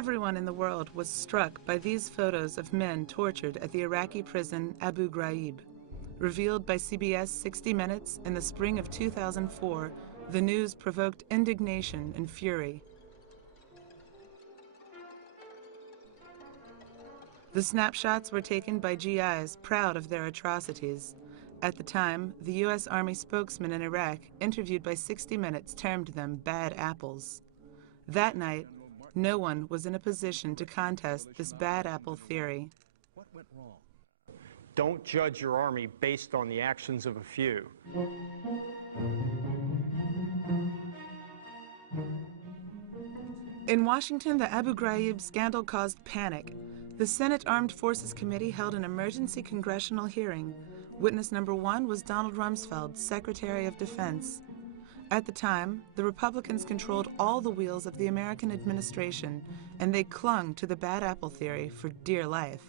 Everyone in the world was struck by these photos of men tortured at the Iraqi prison Abu Ghraib. Revealed by CBS 60 Minutes in the spring of 2004, the news provoked indignation and fury. The snapshots were taken by GIs proud of their atrocities. At the time, the U.S. Army spokesman in Iraq, interviewed by 60 Minutes, termed them bad apples. That night, no one was in a position to contest this bad apple theory. What went wrong? Don't judge your army based on the actions of a few. In Washington, the Abu Ghraib scandal caused panic. The Senate Armed Forces Committee held an emergency congressional hearing. Witness number one was Donald Rumsfeld, Secretary of Defense. At the time, the Republicans controlled all the wheels of the American administration, and they clung to the bad apple theory for dear life.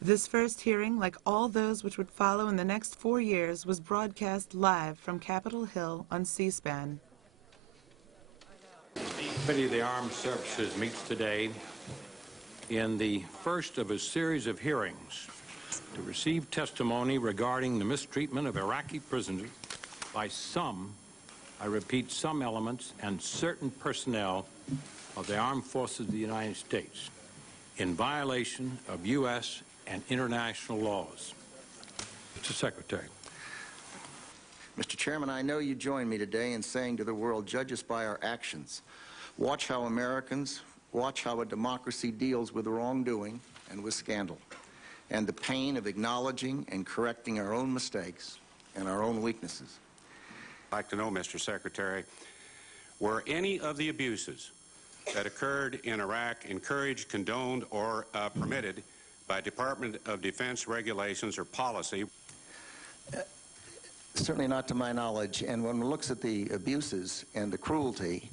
This first hearing, like all those which would follow in the next 4 years, was broadcast live from Capitol Hill on C-SPAN. The Committee of the Armed Services meets today in the first of a series of hearings to receive testimony regarding the mistreatment of Iraqi prisoners by some, I repeat, some elements and certain personnel of the Armed Forces of the United States in violation of U.S. and international laws. Mr. Secretary. Mr. Chairman, I know you join me today in saying to the world, judge us by our actions. Watch how Americans, watch how a democracy deals with wrongdoing and with scandal, and the pain of acknowledging and correcting our own mistakes and our own weaknesses. I'd like to know, Mr. Secretary, were any of the abuses that occurred in Iraq encouraged, condoned, or permitted by Department of Defense regulations or policy? Certainly not to my knowledge. And when one looks at the abuses and the cruelty,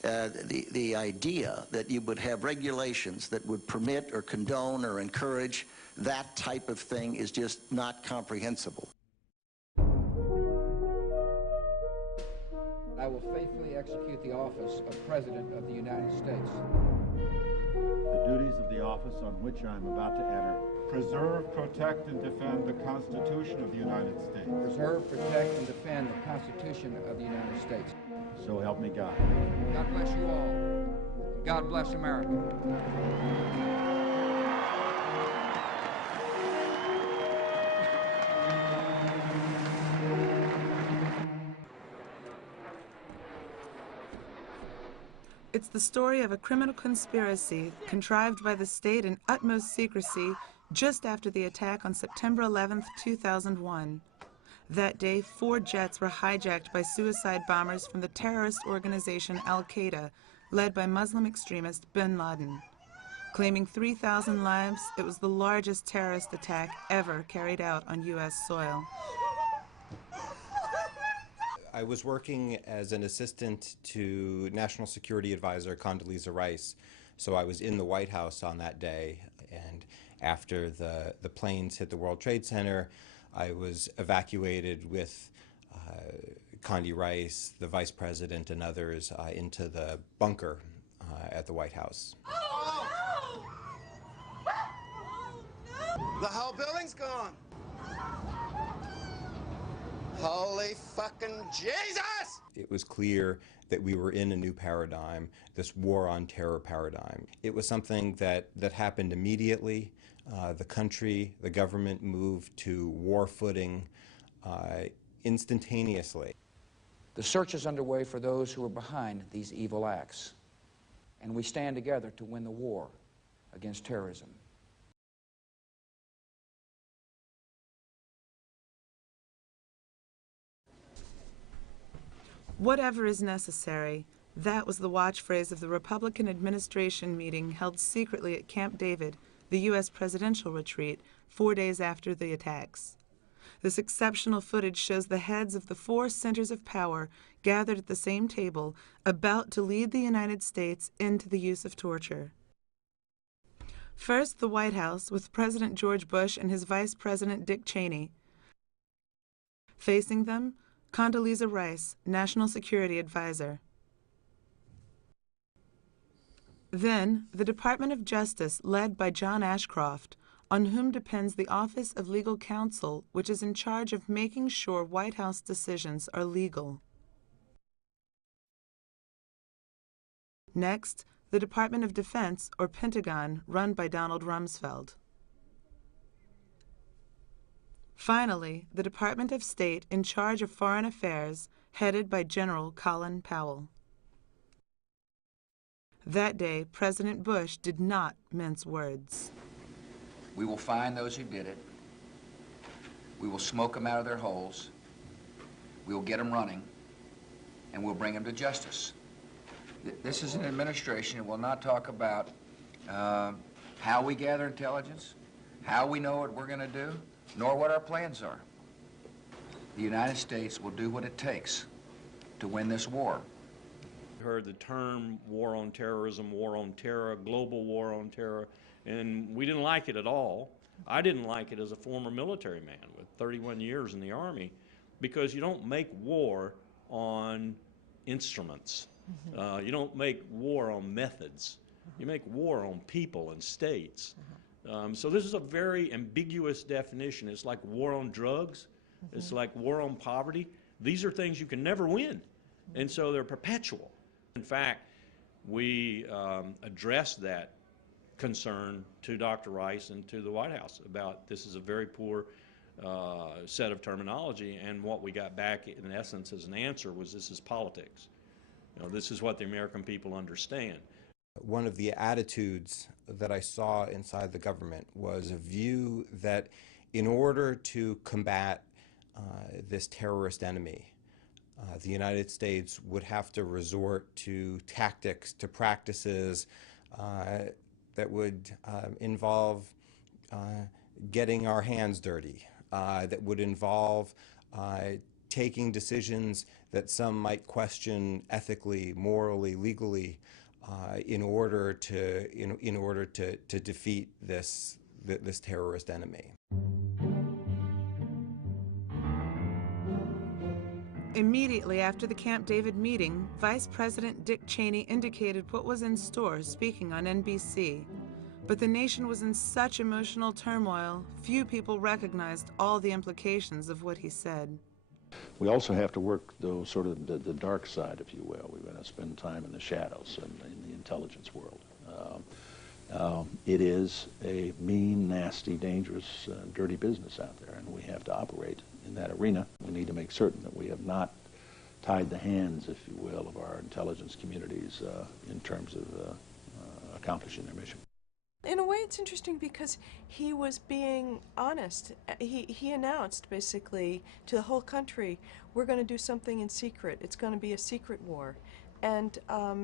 the idea that you would have regulations that would permit or condone or encourage that type of thing is just not comprehensible. I will faithfully execute the office of President of the United States. The duties of the office on which I am about to enter. Preserve, protect, and defend the Constitution of the United States. Preserve, protect, and defend the Constitution of the United States. So help me God. God bless you all. God bless America. It's the story of a criminal conspiracy contrived by the state in utmost secrecy just after the attack on September 11, 2001. That day, 4 jets were hijacked by suicide bombers from the terrorist organization Al-Qaeda, led by Muslim extremist bin Laden. Claiming 3,000 lives, it was the largest terrorist attack ever carried out on U.S. soil. I was working as an assistant to National Security Advisor Condoleezza Rice, so I was in the White House on that day, and after the planes hit the World Trade Center, I was evacuated with Condi Rice, the Vice President, and others into the bunker at the White House. Oh, no! Oh, no! The whole building's gone. Holy fucking Jesus! It was clear that we were in a new paradigm, this war on terror paradigm. It was something that happened immediately. The country, the government moved to war footing instantaneously. The search is underway for those who are behind these evil acts, and we stand together to win the war against terrorism. Whatever is necessary, that was the watch phrase of the Republican administration meeting held secretly at Camp David, the U.S. presidential retreat, 4 days after the attacks. This exceptional footage shows the heads of the 4 centers of power gathered at the same table, about to lead the United States into the use of torture. First, the White House, with President George Bush and his Vice President Dick Cheney. Facing them, Condoleezza Rice, National Security Advisor. Then, the Department of Justice, led by John Ashcroft, on whom depends the Office of Legal Counsel, which is in charge of making sure White House decisions are legal. Next, the Department of Defense, or Pentagon, run by Donald Rumsfeld. Finally, the Department of State, in charge of foreign affairs, headed by General Colin Powell. That day, President Bush did not mince words. We will find those who did it. We will smoke them out of their holes. We will get them running, and we'll bring them to justice. This is an administration that will not talk about how we gather intelligence, how we know what we're going to do, nor what our plans are. The United States will do what it takes to win this war. We heard the term war on terrorism, war on terror, global war on terror, and we didn't like it at all. I didn't like it as a former military man with 31 years in the Army, because you don't make war on instruments. You don't make war on methods. You make war on people and states. So this is a very ambiguous definition. It's like war on drugs. It's like war on poverty. These are things you can never win, and so they're perpetual. In fact, we addressed that concern to Dr. Rice and to the White House about this is a very poor set of terminology, and what we got back in essence as an answer was this is politics. You know, this is what the American people understand. One of the attitudes that I saw inside the government was a view that in order to combat this terrorist enemy, the United States would have to resort to tactics, to practices that would involve getting our hands dirty, that would involve taking decisions that some might question ethically, morally, legally, in order to defeat this terrorist enemy. Immediately after the Camp David meeting, Vice President Dick Cheney indicated what was in store, speaking on NBC. But the nation was in such emotional turmoil, few people recognized all the implications of what he said. We also have to work, though, sort of the dark side, if you will. We're going to spend time in the shadows and in the intelligence world. It is a mean, nasty, dangerous, dirty business out there, and we have to operate in that arena. We need to make certain that we have not tied the hands, if you will, of our intelligence communities in terms of accomplishing their mission. In a way, it's interesting because he was being honest. He announced, basically, to the whole country, we're going to do something in secret. It's going to be a secret war. And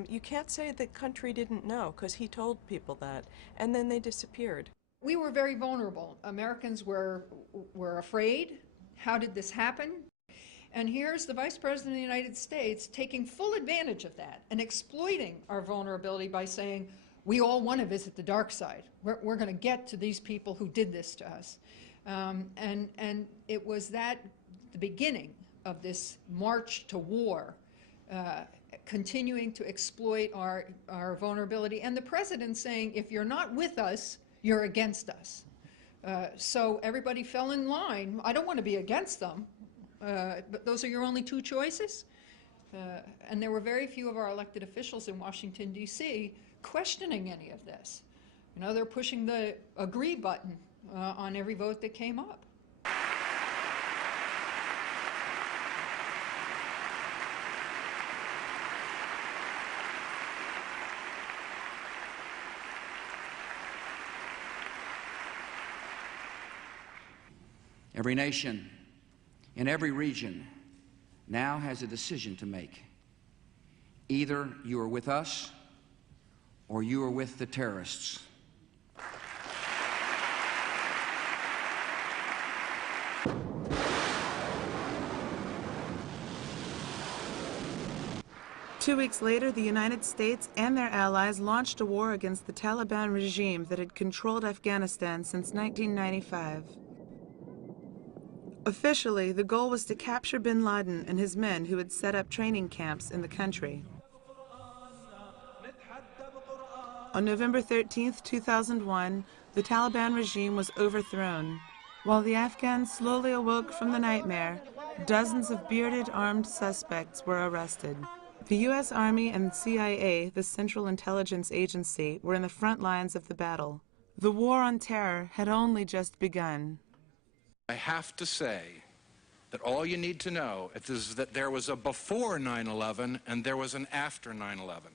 you can't say the country didn't know, because he told people that, and then they disappeared. We were very vulnerable. Americans were afraid. How did this happen? And here's the Vice President of the United States taking full advantage of that and exploiting our vulnerability by saying, we all want to visit the dark side. We're going to get to these people who did this to us. And it was the beginning of this march to war, continuing to exploit our vulnerability. And the president saying, if you're not with us, you're against us. So everybody fell in line. I don't want to be against them, but those are your only two choices? And there were very few of our elected officials in Washington, D.C. questioning any of this. You know, they're pushing the agree button on every vote that came up. Every nation in every region now has a decision to make. Either you are with us or you are with the terrorists. Two weeks later, the United States and their allies launched a war against the Taliban regime that had controlled Afghanistan since 1995. Officially, the goal was to capture bin Laden and his men who had set up training camps in the country. On November 13, 2001, the Taliban regime was overthrown. While the Afghans slowly awoke from the nightmare, dozens of bearded armed suspects were arrested. The U.S. Army and CIA, the Central Intelligence Agency, were in the front lines of the battle. The war on terror had only just begun. I have to say that all you need to know is that there was a before 9/11 and there was an after 9/11.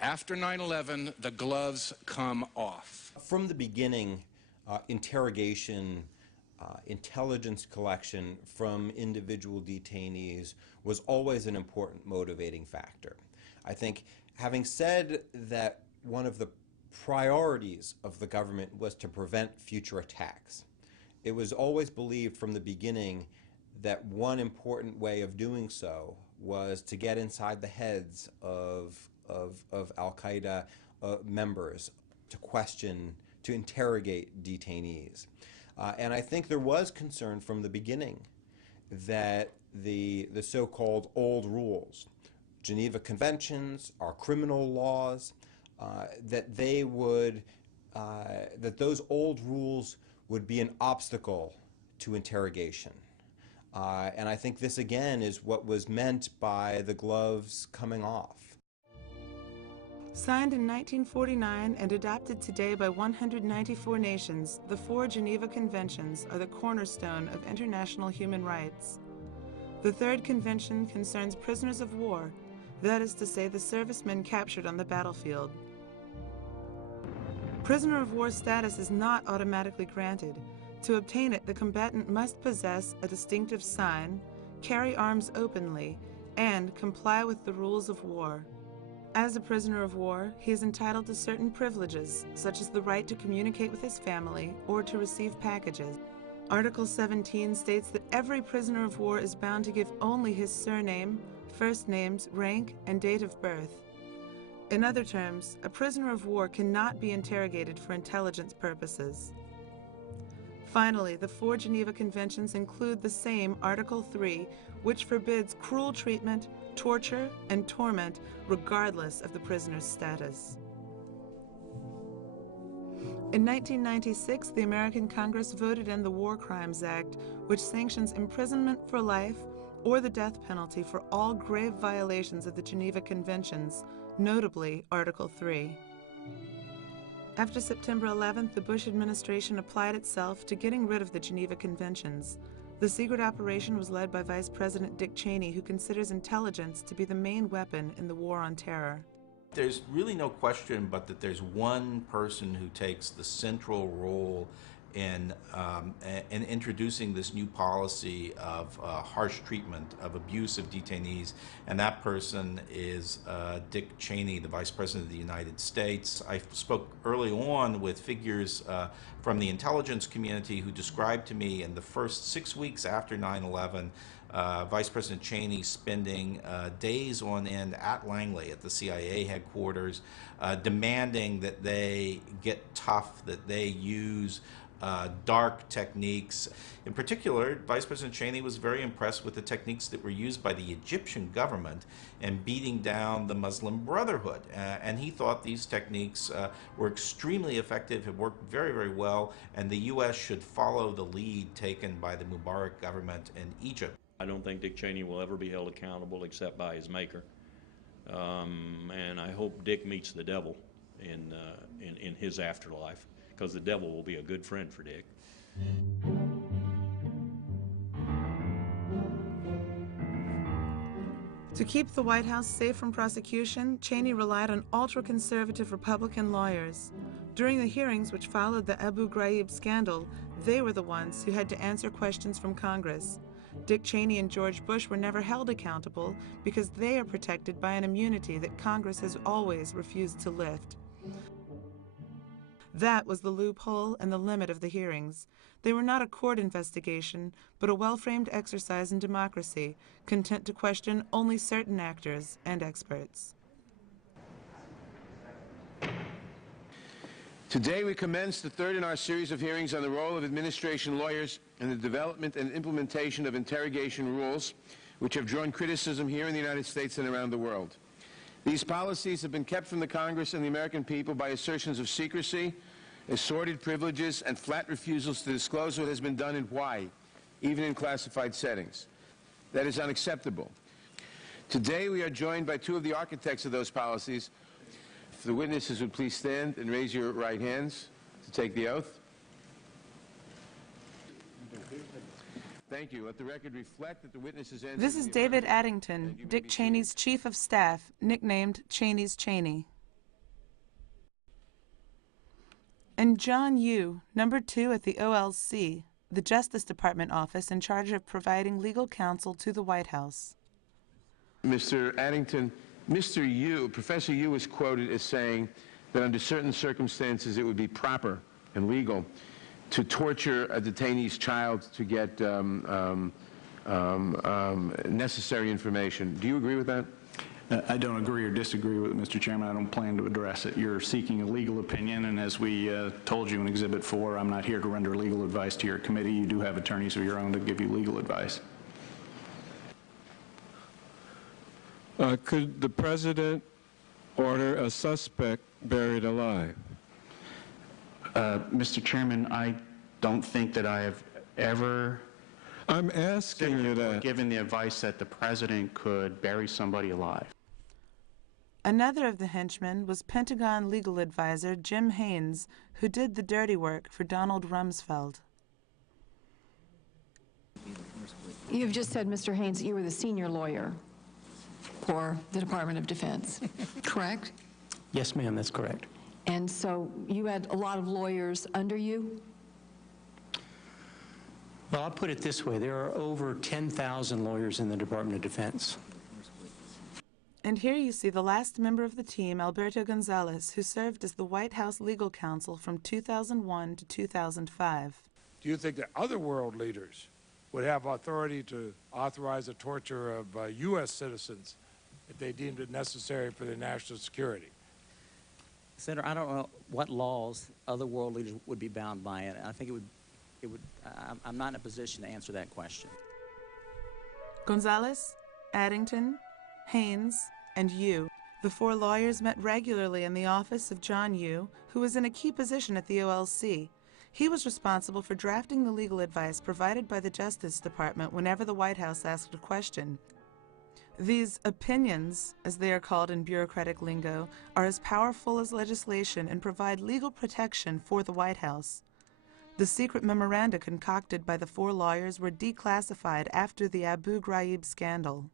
After 9/11, the gloves come off. From the beginning, interrogation, intelligence collection from individual detainees was always an important motivating factor. I think, having said that one of the priorities of the government was to prevent future attacks, it was always believed from the beginning that one important way of doing so was to get inside the heads of Al-Qaeda members, to question, to interrogate detainees. And I think there was concern from the beginning that the so-called old rules, Geneva Conventions, our criminal laws, that those old rules would be an obstacle to interrogation. And I think this again is what was meant by the gloves coming off. Signed in 1949 and adopted today by 194 nations, the 4 Geneva Conventions are the cornerstone of international human rights. The 3rd convention concerns prisoners of war, that is to say, the servicemen captured on the battlefield. Prisoner of war status is not automatically granted. To obtain it, the combatant must possess a distinctive sign, carry arms openly, and comply with the rules of war. As a prisoner of war, he is entitled to certain privileges, such as the right to communicate with his family or to receive packages. Article 17 states that every prisoner of war is bound to give only his surname, first names, rank, and date of birth. In other terms, a prisoner of war cannot be interrogated for intelligence purposes. Finally, the 4 Geneva Conventions include the same Article 3, which forbids cruel treatment, torture, and torment regardless of the prisoner's status. In 1996, the American Congress voted in the War Crimes Act, which sanctions imprisonment for life or the death penalty for all grave violations of the Geneva Conventions, notably Article 3. After September 11th, the Bush administration applied itself to getting rid of the Geneva Conventions. The secret operation was led by Vice President Dick Cheney, who considers intelligence to be the main weapon in the war on terror. There's really no question but that there's one person who takes the central role in introducing this new policy of harsh treatment, of abuse of detainees, and that person is Dick Cheney, the Vice President of the United States. I spoke early on with figures from the intelligence community who described to me in the first 6 weeks after 9/11, Vice President Cheney spending days on end at Langley at the CIA headquarters, demanding that they get tough, that they use dark techniques. In particular, Vice President Cheney was very impressed with the techniques that were used by the Egyptian government in beating down the Muslim Brotherhood. And he thought these techniques were extremely effective, had worked very, very well, and the U.S. should follow the lead taken by the Mubarak government in Egypt. I don't think Dick Cheney will ever be held accountable except by his maker. And I hope Dick meets the devil in his afterlife, because the devil will be a good friend for Dick. To keep the White House safe from prosecution, Cheney relied on ultra-conservative Republican lawyers. During the hearings which followed the Abu Ghraib scandal, they were the ones who had to answer questions from Congress. Dick Cheney and George Bush were never held accountable because they are protected by an immunity that Congress has always refused to lift. That was the loophole and the limit of the hearings. They were not a court investigation, but a well-framed exercise in democracy, content to question only certain actors and experts. Today we commence the 3rd in our series of hearings on the role of administration lawyers in the development and implementation of interrogation rules, which have drawn criticism here in the United States and around the world. These policies have been kept from the Congress and the American people by assertions of secrecy, assorted privileges, and flat refusals to disclose what has been done and why, even in classified settings. That is unacceptable. Today, we are joined by two of the architects of those policies. If the witnesses would please stand and raise your right hands to take the oath. Thank you. Let the record reflect that the witnesses answered. This is David Addington, Dick Cheney's chief of staff, nicknamed Cheney's Cheney. And John Yoo, number 2 at the OLC, the Justice Department office in charge of providing legal counsel to the White House. Mr. Addington, Mr. Yoo, Professor Yoo was quoted as saying that under certain circumstances it would be proper and legal to torture a detainee's child to get necessary information. Do you agree with that? I don't agree or disagree with it, Mr. Chairman. I don't plan to address it. You're seeking a legal opinion, and as we told you in Exhibit 4, I'm not here to render legal advice to your committee. You do have attorneys of your own to give you legal advice. Could the President order a suspect buried alive? Mr. Chairman, I don't think that I have ever I'm asking you that. given the advice that the President could bury somebody alive. Another of the henchmen was Pentagon legal advisor Jim Haynes, who did the dirty work for Donald Rumsfeld. You've just said, Mr. Haynes, that you were the senior lawyer for the Department of Defense, correct? Yes, ma'am, that's correct. And so you had a lot of lawyers under you? Well, I'll put it this way. There are over 10,000 lawyers in the Department of Defense. And here you see the last member of the team, Alberto Gonzales, who served as the White House legal counsel from 2001 to 2005. Do you think that other world leaders would have authority to authorize the torture of U.S. citizens if they deemed it necessary for their national security? Senator, I don't know what laws other world leaders would be bound by it. I think I'm not in a position to answer that question. Gonzales, Addington, Haynes, and Yoo. The 4 lawyers met regularly in the office of John Yoo, who was in a key position at the OLC. He was responsible for drafting the legal advice provided by the Justice Department whenever the White House asked a question. These opinions, as they are called in bureaucratic lingo, are as powerful as legislation and provide legal protection for the White House. The secret memoranda concocted by the 4 lawyers were declassified after the Abu Ghraib scandal.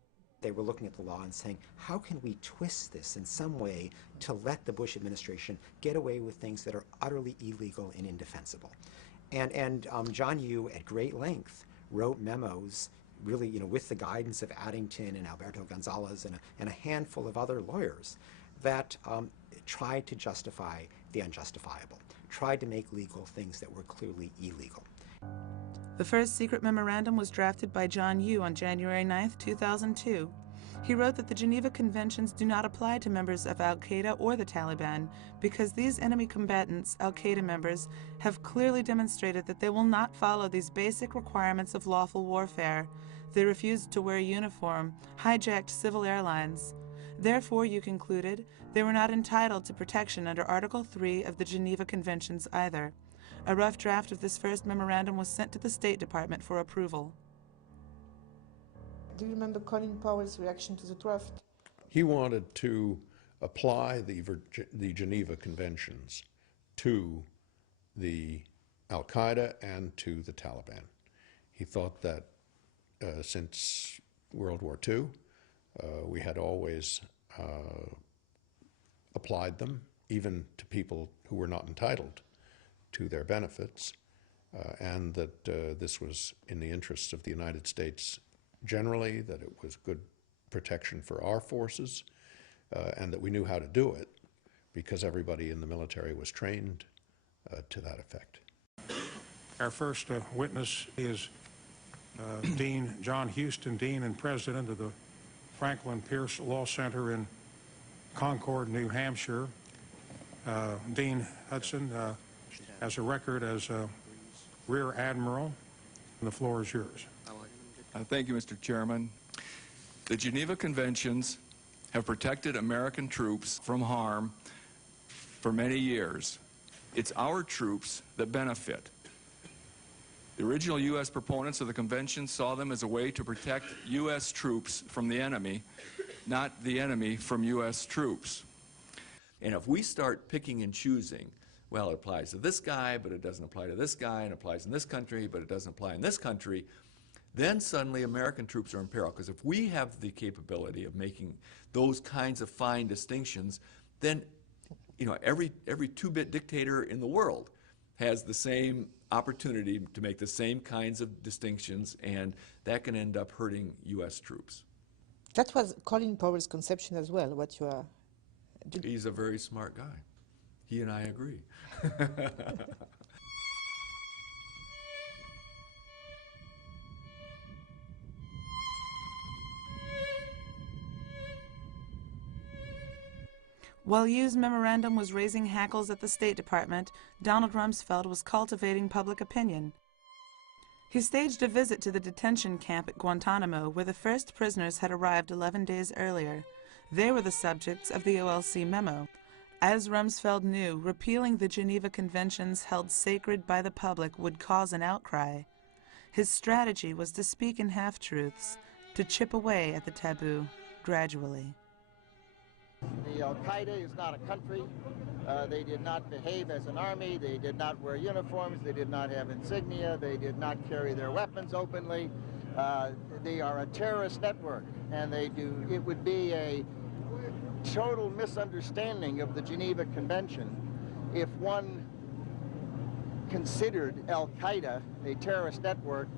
They were looking at the law and saying, how can we twist this in some way to let the Bush administration get away with things that are utterly illegal and indefensible? And John Yoo, at great length, wrote memos, really, with the guidance of Addington and Alberto Gonzales and a handful of other lawyers that tried to justify the unjustifiable, tried to make legal things that were clearly illegal. The first secret memorandum was drafted by John Yoo on January 9, 2002. He wrote that the Geneva Conventions do not apply to members of al-Qaeda or the Taliban because these enemy combatants, al-Qaeda members, have clearly demonstrated that they will not follow these basic requirements of lawful warfare. They refused to wear a uniform, hijacked civil airlines. Therefore, you concluded, they were not entitled to protection under Article 3 of the Geneva Conventions either. A rough draft of this first memorandum was sent to the State Department for approval. Do you remember Colin Powell's reaction to the draft? He wanted to apply the Geneva Conventions to the al-Qaeda and to the Taliban. He thought that since World War II, we had always applied them, even to people who were not entitled to their benefits, and that this was in the interests of the United States generally, that it was good protection for our forces, and that we knew how to do it because everybody in the military was trained to that effect. Our first witness is Dean John Houston, Dean and President of the Franklin Pierce Law Center in Concord, New Hampshire. Dean Hudson has a record as a Rear Admiral. The floor is yours. Thank you, Mr. Chairman. The Geneva Conventions have protected American troops from harm for many years. It's our troops that benefit. The original U.S. proponents of the convention saw them as a way to protect U.S. troops from the enemy, not the enemy from U.S. troops. And if we start picking and choosing, well, it applies to this guy, but it doesn't apply to this guy, and it applies in this country, but it doesn't apply in this country, then suddenly American troops are in peril. Because if we have the capability of making those kinds of fine distinctions, then every two-bit dictator in the world has the same opportunity to make the same kinds of distinctions, and that can end up hurting U.S. troops. That was Colin Powell's conception as well, what you are doing. He's a very smart guy. He and I agree. While Yu's memorandum was raising hackles at the State Department, Donald Rumsfeld was cultivating public opinion. He staged a visit to the detention camp at Guantanamo, where the first prisoners had arrived 11 days earlier. They were the subjects of the OLC memo. As Rumsfeld knew, repealing the Geneva Conventions held sacred by the public would cause an outcry. His strategy was to speak in half-truths, to chip away at the taboo, gradually. The Al-Qaeda is not a country. They did not behave as an army. They did not wear uniforms. They did not have insignia. They did not carry their weapons openly. They are a terrorist network, and it would be a total misunderstanding of the Geneva Convention if one considered Al-Qaeda, a terrorist network,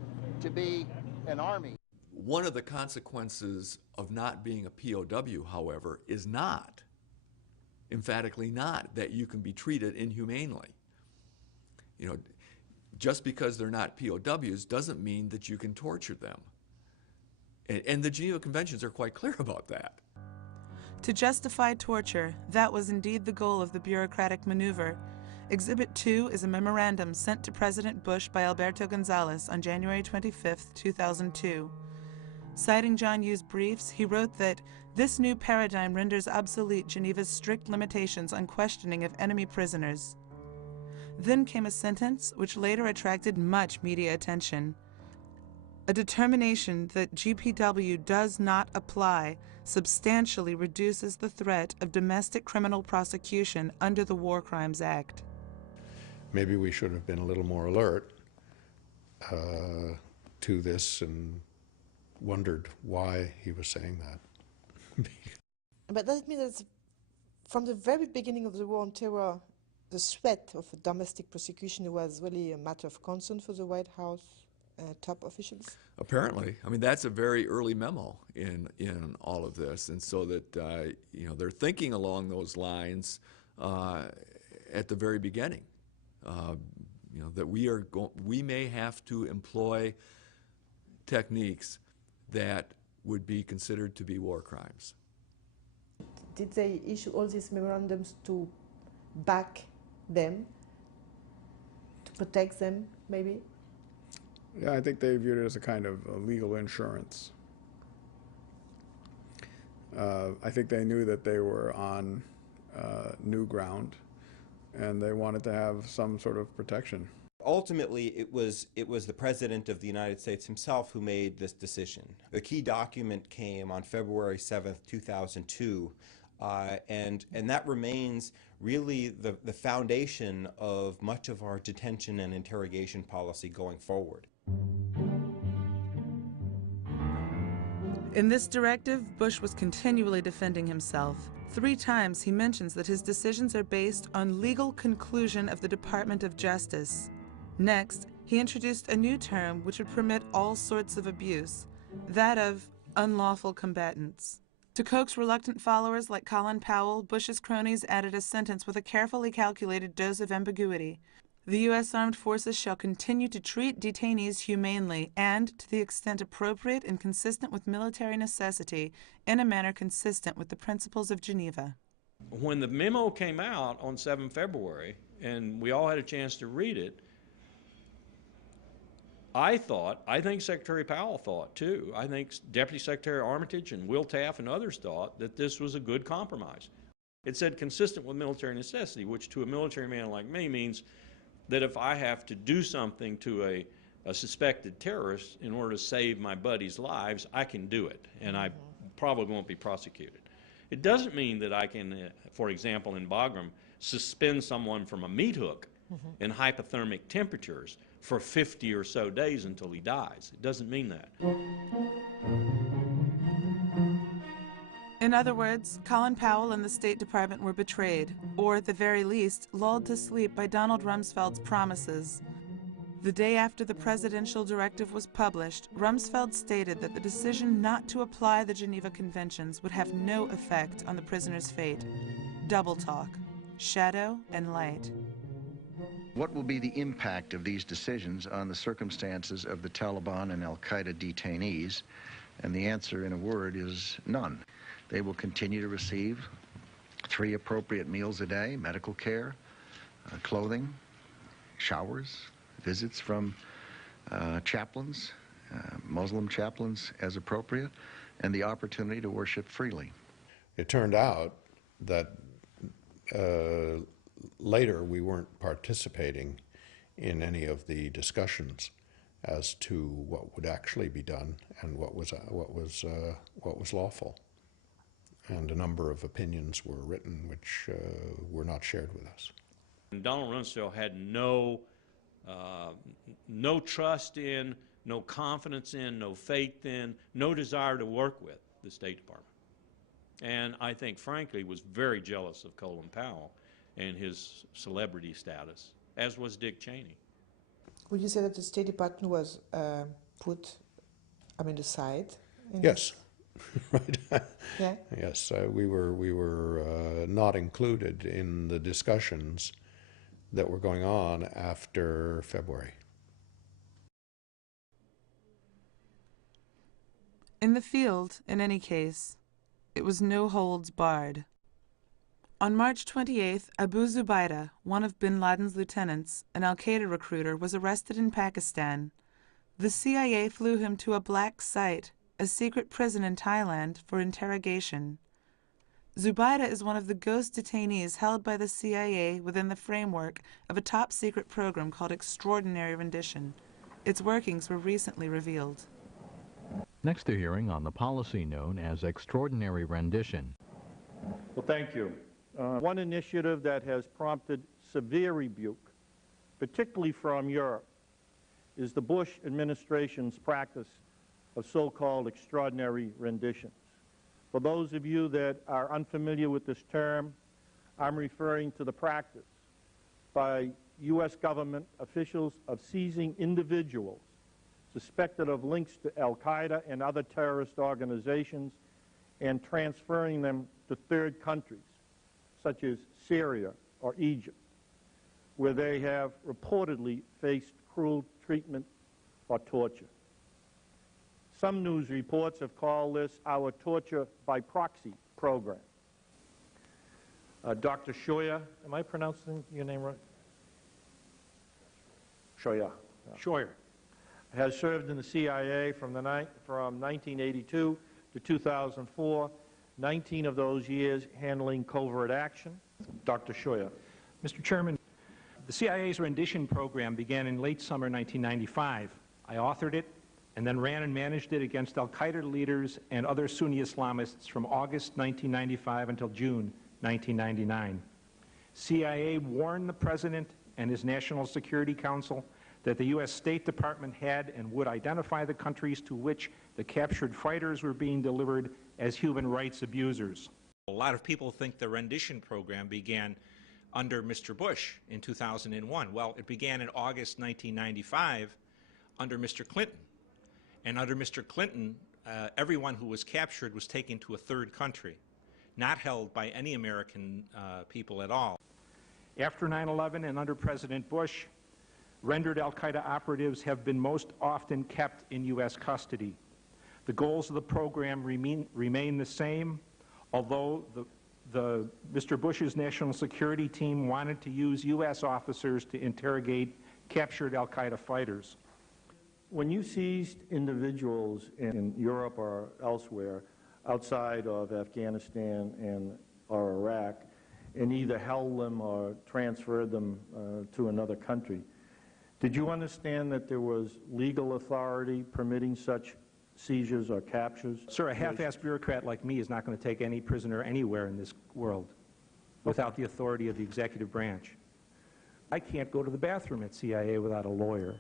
to be an army. One of the consequences of not being a POW, however, is not, emphatically not, that you can be treated inhumanely. Just because they're not POWs doesn't mean that you can torture them. And the Geneva Conventions are quite clear about that. To justify torture, that was indeed the goal of the bureaucratic maneuver. Exhibit 2 is a memorandum sent to President Bush by Alberto Gonzales on January 25, 2002. Citing John Yu's briefs, he wrote that this new paradigm renders obsolete Geneva's strict limitations on questioning of enemy prisoners. Then came a sentence which later attracted much media attention. A determination that GPW does not apply substantially reduces the threat of domestic criminal prosecution under the War Crimes Act. Maybe we should have been a little more alert to this and wondered why he was saying that. But does it mean that from the very beginning of the war on terror, the threat of a domestic prosecution was really a matter of concern for the White House top officials? Apparently. I mean, that's a very early memo in all of this, and so that they're thinking along those lines at the very beginning. That we may have to employ techniques that would be considered to be war crimes. Did they issue all these memorandums to back them, to protect them, maybe? Yeah, I think they viewed it as a kind of legal insurance. I think they knew that they were on new ground, and they wanted to have some sort of protection. Ultimately, it was the President of the United States himself who made this decision. The key document came on February 7th, 2002, and that remains really the foundation of much of our detention and interrogation policy going forward. In this directive, Bush was continually defending himself. 3 times he mentions that his decisions are based on legal conclusion of the Department of Justice. Next, he introduced a new term which would permit all sorts of abuse, that of unlawful combatants. To coax reluctant followers like Colin Powell, Bush's cronies added a sentence with a carefully calculated dose of ambiguity. The U.S. Armed Forces shall continue to treat detainees humanely and, to the extent appropriate and consistent with military necessity, in a manner consistent with the principles of Geneva. When the memo came out on 7 February, and we all had a chance to read it, I think Secretary Powell thought too. I think Deputy Secretary Armitage and Will Taft and others thought that this was a good compromise. It said consistent with military necessity, which to a military man like me means that if I have to do something to a suspected terrorist in order to save my buddies' lives, I can do it, and I probably won't be prosecuted. It doesn't mean that I can, for example, in Bagram, suspend someone from a meat hook in hypothermic temperatures for 50 or so days until he dies. It doesn't mean that. In other words, Colin Powell and the State Department were betrayed, or at the very least, lulled to sleep by Donald Rumsfeld's promises. The day after the presidential directive was published, Rumsfeld stated that the decision not to apply the Geneva Conventions would have no effect on the prisoner's fate. Double talk, shadow and light. What will be the impact of these decisions on the circumstances of the Taliban and al-Qaeda detainees? And the answer, in a word, is none. They will continue to receive 3 appropriate meals a day, medical care, clothing, showers, visits from chaplains, Muslim chaplains as appropriate, and the opportunity to worship freely. It turned out that later we weren't participating in any of the discussions as to what would actually be done and what was lawful. And a number of opinions were written which were not shared with us. And Donald Rumsfeld had no trust in, no confidence in, no faith in, no desire to work with the State Department. And I think, frankly, was very jealous of Colin Powell and his celebrity status, as was Dick Cheney. Would you say that the State Department was put, aside? Yes. Right. Yeah. Yes, we were not included in the discussions that were going on after February. In the field, in any case, it was no holds barred. On March 28th, Abu Zubaydah, one of bin Laden's lieutenants, an al-Qaeda recruiter, was arrested in Pakistan. The CIA flew him to a black site, a secret prison in Thailand, for interrogation. Zubaydah is one of the ghost detainees held by the CIA within the framework of a top-secret program called Extraordinary Rendition. Its workings were recently revealed. Next, a hearing on the policy known as Extraordinary Rendition. Well, thank you. One initiative that has prompted severe rebuke, particularly from Europe, is the Bush administration's practice of so-called extraordinary renditions. For those of you that are unfamiliar with this term, I'm referring to the practice by U.S. government officials of seizing individuals suspected of links to al-Qaeda and other terrorist organizations and transferring them to third countries, such as Syria or Egypt, where they have reportedly faced cruel treatment or torture. Some news reports have called this our torture by proxy program. Dr. Shoya, am I pronouncing your name right? Shoya. Shoya has served in the CIA from 1982 to 2004, 19 of those years handling covert action. Dr. Shoya. Mr. Chairman, the CIA's rendition program began in late summer 1995. I authored it and then ran and managed it against al-Qaeda leaders and other Sunni Islamists from August 1995 until June 1999. CIA warned the President and his National Security Council that the U.S. State Department had and would identify the countries to which the captured fighters were being delivered as human rights abusers. A lot of people think the rendition program began under Mr. Bush in 2001. Well, it began in August 1995 under Mr. Clinton. And under Mr. Clinton, everyone who was captured was taken to a third country, not held by any American people at all. After 9/11 and under President Bush, rendered al-Qaeda operatives have been most often kept in U.S. custody. The goals of the program remain the same, although Mr. Bush's national security team wanted to use U.S. officers to interrogate captured al-Qaeda fighters. When you seized individuals in Europe or elsewhere outside of Afghanistan and or Iraq and either held them or transferred them to another country, did you understand that there was legal authority permitting such seizures or captures? Sir, a half-assed bureaucrat like me is not going to take any prisoner anywhere in this world without the authority of the executive branch. I can't go to the bathroom at CIA without a lawyer.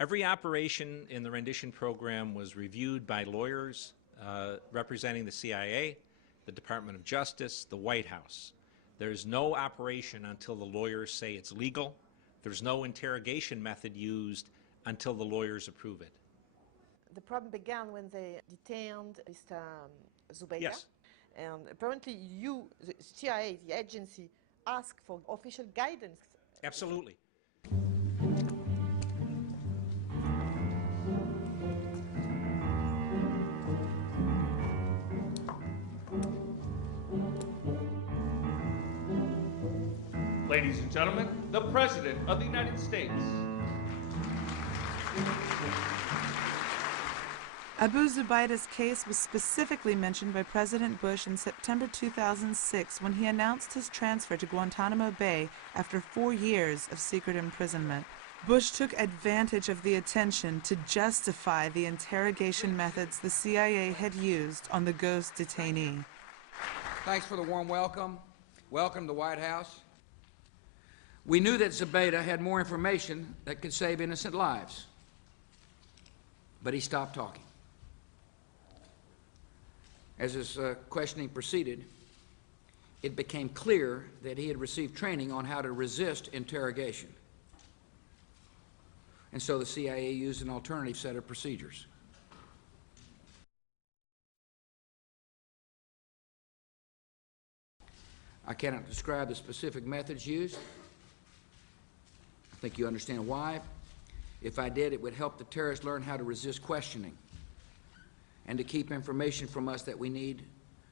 Every operation in the rendition program was reviewed by lawyers representing the CIA, the Department of Justice, the White House. There's no operation until the lawyers say it's legal. There's no interrogation method used until the lawyers approve it. The problem began when they detained Mr. Zubaydah. Yes. And apparently you, the CIA, the agency, asked for official guidance. Absolutely. Ladies and gentlemen, the President of the United States. Abu Zubaydah's case was specifically mentioned by President Bush in September 2006 when he announced his transfer to Guantanamo Bay after 4 years of secret imprisonment. Bush took advantage of the attention to justify the interrogation methods the CIA had used on the ghost detainee. Thanks for the warm welcome. Welcome to the White House. We knew that Zubaydah had more information that could save innocent lives, but he stopped talking. As his questioning proceeded, it became clear that he had received training on how to resist interrogation. And so the CIA used an alternative set of procedures. I cannot describe the specific methods used. I think you understand why. If I did, it would help the terrorists learn how to resist questioning and to keep information from us that we need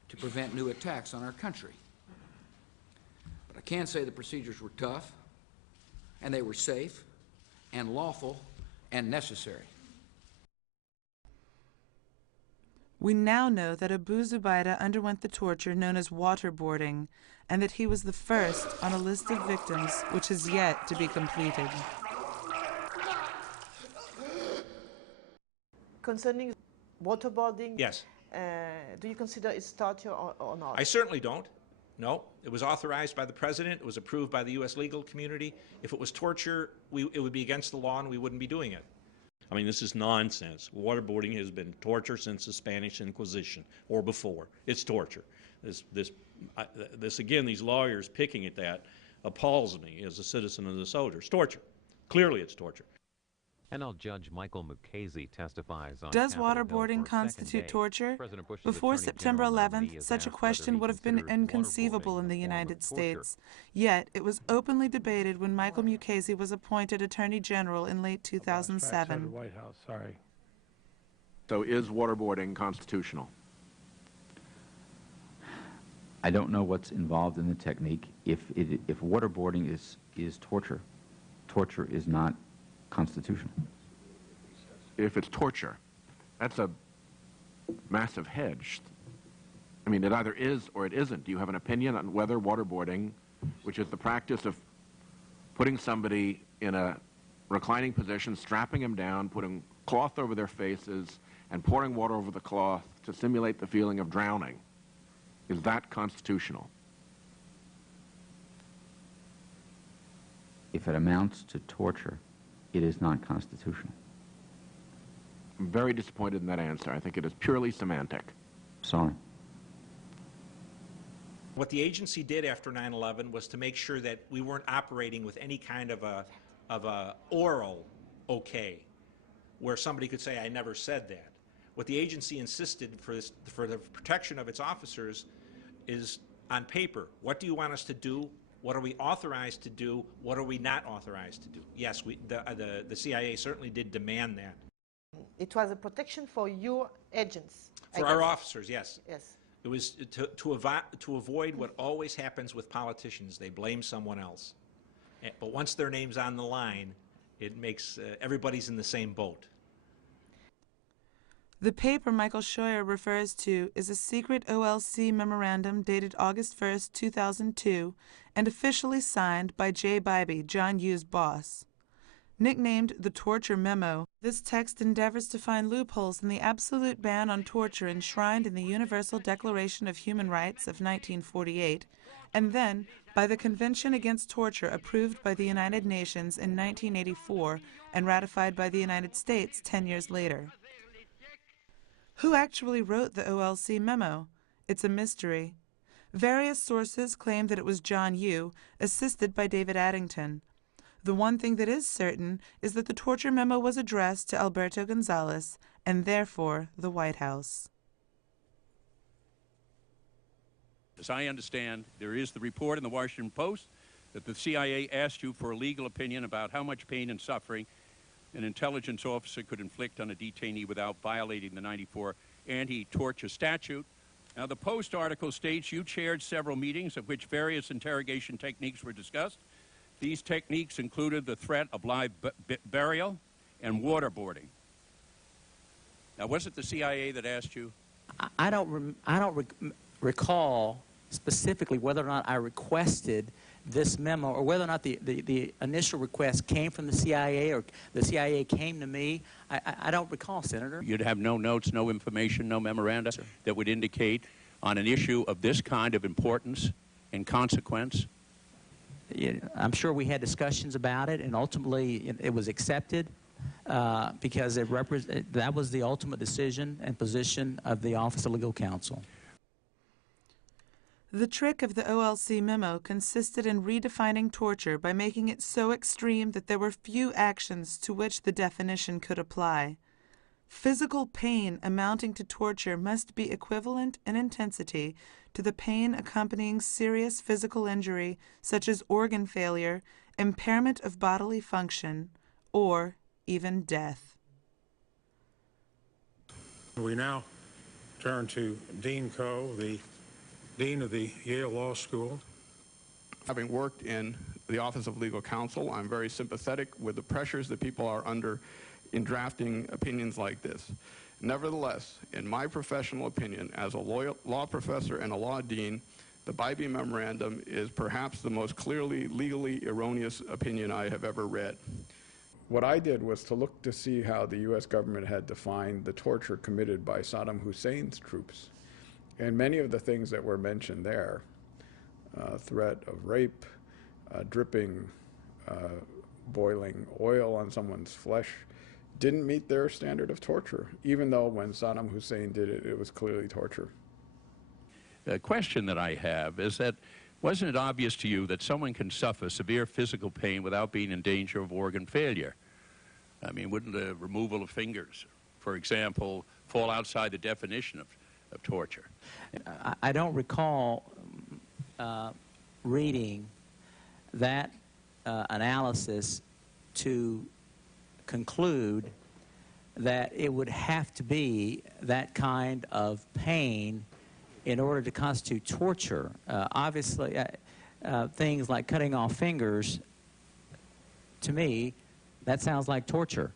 to prevent new attacks on our country. But I can say the procedures were tough, and they were safe and lawful and necessary. We now know that Abu Zubaydah underwent the torture known as waterboarding, and that he was the first on a list of victims which has yet to be completed. Concerning waterboarding, yes. Do you consider it's torture or not? I certainly don't. No, it was authorized by the President. It was approved by the U.S. legal community. If it was torture, it would be against the law and we wouldn't be doing it. I mean, this is nonsense. Waterboarding has been torture since the Spanish Inquisition or before. It's torture. This again, these lawyers picking at that appalls me as a citizen and as a soldier. It's torture. Clearly it's torture. And now Judge Michael Mukasey testifies on Does waterboarding constitute torture? Before September 11th, such a question would have been inconceivable in the United States. Yet, it was openly debated when Michael Mukasey was appointed Attorney General in late 2007. The White House, sorry. So is waterboarding constitutional? I don't know what's involved in the technique. If waterboarding is torture, torture is not constitutional. If it's torture, that's a massive hedge. I mean, it either is or it isn't. Do you have an opinion on whether waterboarding, which is the practice of putting somebody in a reclining position, strapping them down, putting cloth over their faces, and pouring water over the cloth to simulate the feeling of drowning, is that constitutional? If it amounts to torture, it is not constitutional. I'm very disappointed in that answer. I think it is purely semantic. Sorry. What the agency did after 9/11 was to make sure that we weren't operating with any kind of a oral okay, where somebody could say, I never said that. What the agency insisted for the protection of its officers is on paper. What do you want us to do? What are we authorized to do? What are we not authorized to do? Yes, the CIA certainly did demand that. It was a protection for your agents. For our officers, yes. Yes. It was to avoid what always happens with politicians. They blame someone else. But once their name's on the line, it makes everybody's in the same boat. The paper Michael Scheuer refers to is a secret OLC memorandum dated August 1, 2002, and officially signed by J. Bybee, John Yu's boss. Nicknamed the Torture Memo, this text endeavors to find loopholes in the absolute ban on torture enshrined in the Universal Declaration of Human Rights of 1948, and then by the Convention Against Torture approved by the United Nations in 1984 and ratified by the United States 10 years later. Who actually wrote the OLC memo? It's a mystery. Various sources claim that it was John Yu, assisted by David Addington. The one thing that is certain is that the torture memo was addressed to Alberto Gonzales, and therefore the White House. As I understand, there is the report in the Washington Post that the CIA asked you for a legal opinion about how much pain and suffering an intelligence officer could inflict on a detainee without violating the '94 anti-torture statute. Now, the Post article states you chaired several meetings at which various interrogation techniques were discussed. These techniques included the threat of live burial and waterboarding. Now, was it the CIA that asked you? I don't recall specifically whether or not I requested this memo, or whether or not the initial request came from the CIA or the CIA came to me. I don't recall, Senator. You'd have no notes, no information, no memoranda that would indicate on an issue of this kind of importance and consequence? I'm sure we had discussions about it, and ultimately it was accepted because that was the ultimate decision and position of the Office of Legal Counsel. The trick of the OLC memo consisted in redefining torture by making it so extreme that there were few actions to which the definition could apply. Physical pain amounting to torture must be equivalent in intensity to the pain accompanying serious physical injury, such as organ failure, impairment of bodily function, or even death. We now turn to Dean Coe, the Dean of the Yale Law School. Having worked in the Office of Legal Counsel, I'm very sympathetic with the pressures that people are under in drafting opinions like this. Nevertheless, in my professional opinion, as a law professor and a law dean, the Bybee Memorandum is perhaps the most clearly legally erroneous opinion I have ever read. What I did was to look to see how the U.S. government had defined the torture committed by Saddam Hussein's troops. And many of the things that were mentioned there, threat of rape, dripping boiling oil on someone's flesh, didn't meet their standard of torture, even though when Saddam Hussein did it, it was clearly torture. The question that I have is that, wasn't it obvious to you that someone can suffer severe physical pain without being in danger of organ failure? I mean, wouldn't the removal of fingers, for example, fall outside the definition of torture? I don't recall reading that analysis to conclude that it would have to be that kind of pain in order to constitute torture. Obviously, things like cutting off fingers, to me, that sounds like torture.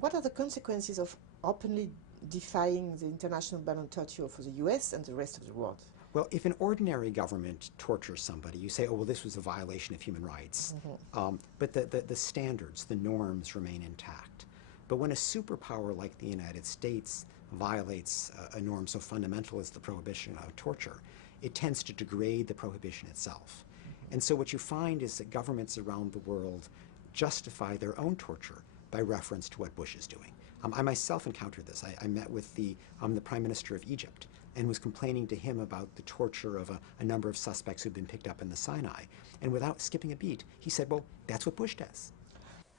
What are the consequences of openly defying the international ban on torture for the U.S. and the rest of the world? Well, if an ordinary government tortures somebody, you say, oh, well, this was a violation of human rights. Mm-hmm. But the standards, the norms remain intact. But when a superpower like the United States violates a norm so fundamental as the prohibition of torture, it tends to degrade the prohibition itself. And so what you find is that governments around the world justify their own torture by reference to what Bush is doing. I myself encountered this. I met with the Prime Minister of Egypt and was complaining to him about the torture of a number of suspects who'd been picked up in the Sinai. And without skipping a beat, he said, well, that's what Bush does.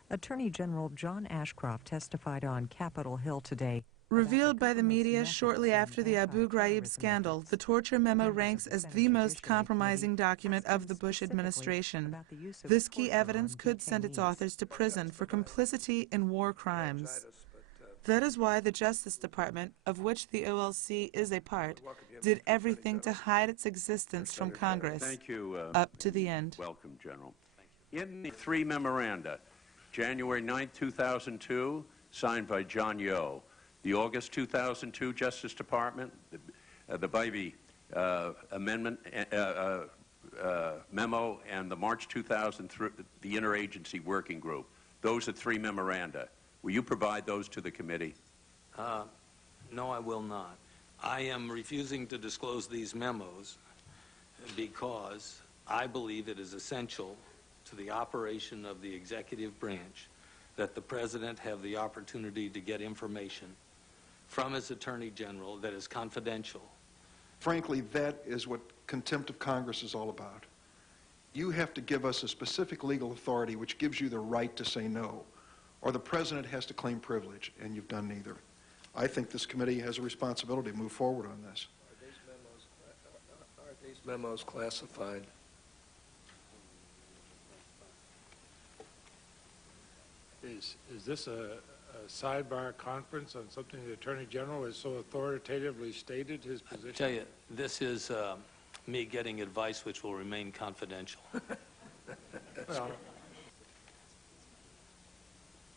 Attorney General John Ashcroft testified on Capitol Hill today. Revealed by the media shortly after the Abu Ghraib scandal, the torture memo ranks as the most compromising document of the Bush administration. This key evidence could send its authors to prison for complicity in war crimes. That is why the Justice Department, of which the OLC is a part, did everything to hide its existence from Congress. Thank you. Up to the end. Welcome, General. In the three memoranda, January 9, 2002, signed by John Yo, the August 2002 Justice Department, the Bivey Amendment memo, and the March 2003, the Interagency Working Group. Those are 3 memoranda. Will you provide those to the committee? No, I will not. I am refusing to disclose these memos because I believe it is essential to the operation of the executive branch that the President have the opportunity to get information from his Attorney General that is confidential. Frankly, that is what contempt of Congress is all about. You have to give us a specific legal authority which gives you the right to say no, or the President has to claim privilege, and you've done neither. I think this committee has a responsibility to move forward on this. Are these memos classified? Is this a sidebar conference on something the Attorney General has so authoritatively stated his position? I tell you, this is me getting advice which will remain confidential. Well,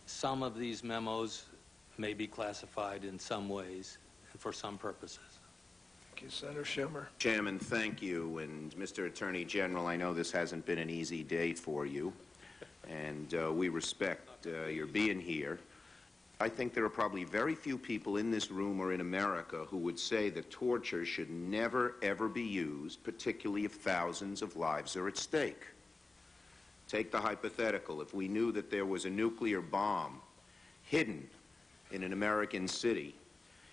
some of these memos may be classified in some ways and for some purposes. Thank you, Senator Schumer. Chairman, thank you. And Mr. Attorney General, I know this hasn't been an easy day for you, and we respect your being here. I think there are probably very few people in this room or in America who would say that torture should never, ever be used, particularly if thousands of lives are at stake. Take the hypothetical. If we knew that there was a nuclear bomb hidden in an American city,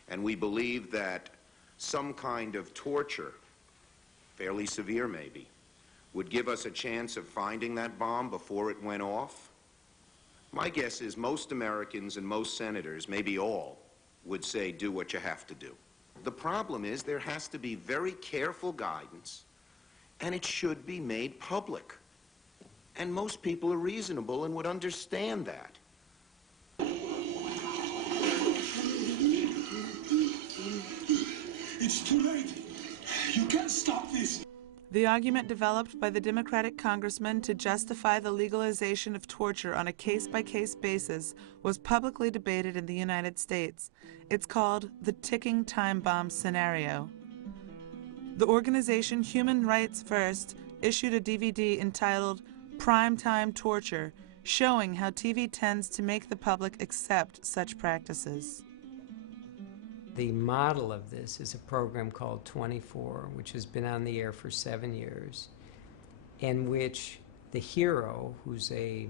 and we believed that some kind of torture, fairly severe maybe, would give us a chance of finding that bomb before it went off, my guess is most Americans and most senators, maybe all, would say do what you have to do. The problem is there has to be very careful guidance, and it should be made public. And most people are reasonable and would understand that. It's too late. You can't stop this. The argument developed by the Democratic congressman to justify the legalization of torture on a case-by-case basis was publicly debated in the United States. It's called the ticking time bomb scenario. The organization Human Rights First issued a DVD entitled Primetime Torture, showing how TV tends to make the public accept such practices. The model of this is a program called 24, which has been on the air for 7 years, in which the hero, who's a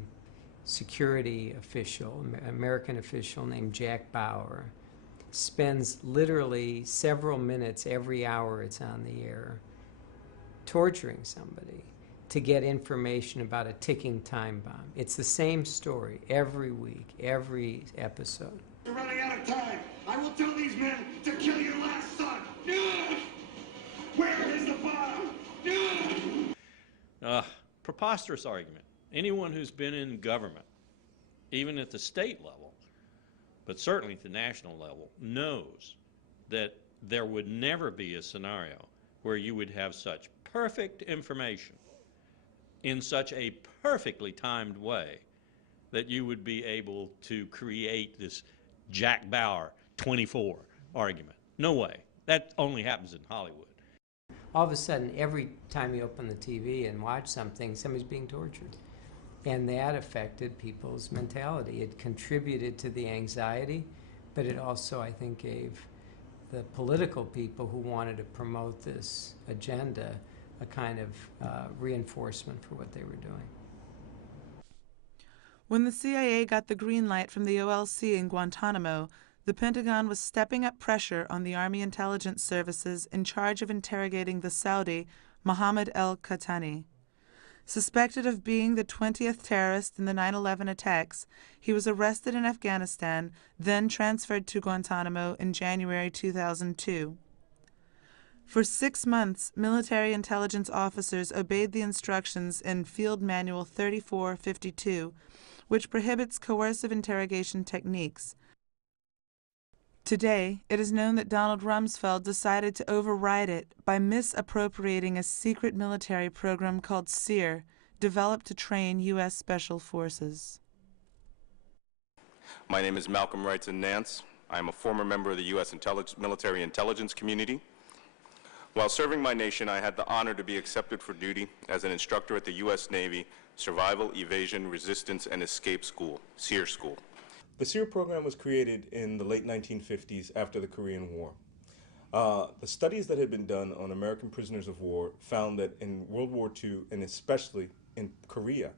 security official, American official named Jack Bauer, spends literally several minutes every hour it's on the air torturing somebody to get information about a ticking time bomb. It's the same story every week, every episode. You're running out of time. I will tell these men to kill your last son. Where is the bomb? Preposterous argument. Anyone who's been in government, even at the state level, but certainly at the national level, knows that there would never be a scenario where you would have such perfect information in such a perfectly timed way that you would be able to create this Jack Bauer 24 argument. No way. That only happens in Hollywood. All of a sudden, every time you open the TV and watch something, somebody's being tortured. And that affected people's mentality. It contributed to the anxiety, but it also, I think, gave the political people who wanted to promote this agenda a kind of reinforcement for what they were doing. When the CIA got the green light from the OLC in Guantanamo, the Pentagon was stepping up pressure on the Army intelligence services in charge of interrogating the Saudi Mohammed el-Qahtani. Suspected of being the 20th terrorist in the 9/11 attacks, he was arrested in Afghanistan, then transferred to Guantanamo in January 2002. For 6 months, military intelligence officers obeyed the instructions in Field Manual 3452, which prohibits coercive interrogation techniques. Today, it is known that Donald Rumsfeld decided to override it by misappropriating a secret military program called SEER, developed to train U.S. Special Forces. My name is Malcolm Wrights and Nance. I am a former member of the U.S. military intelligence community. While serving my nation, I had the honor to be accepted for duty as an instructor at the U.S. Navy Survival, Evasion, Resistance, and Escape School, SEER School. The SEER program was created in the late 1950s after the Korean War. The studies that had been done on American prisoners of war found that in World War II, and especially in Korea,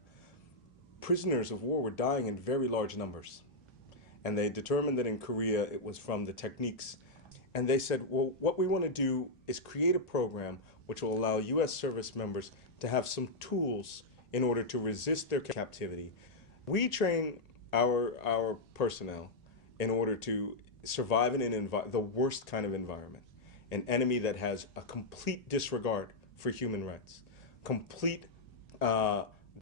prisoners of war were dying in very large numbers. And they determined that in Korea it was from the techniques. And they said, well, what we want to do is create a program which will allow U.S. service members to have some tools in order to resist their captivity. We train our personnel in order to survive in the worst kind of environment, an enemy that has a complete disregard for human rights, complete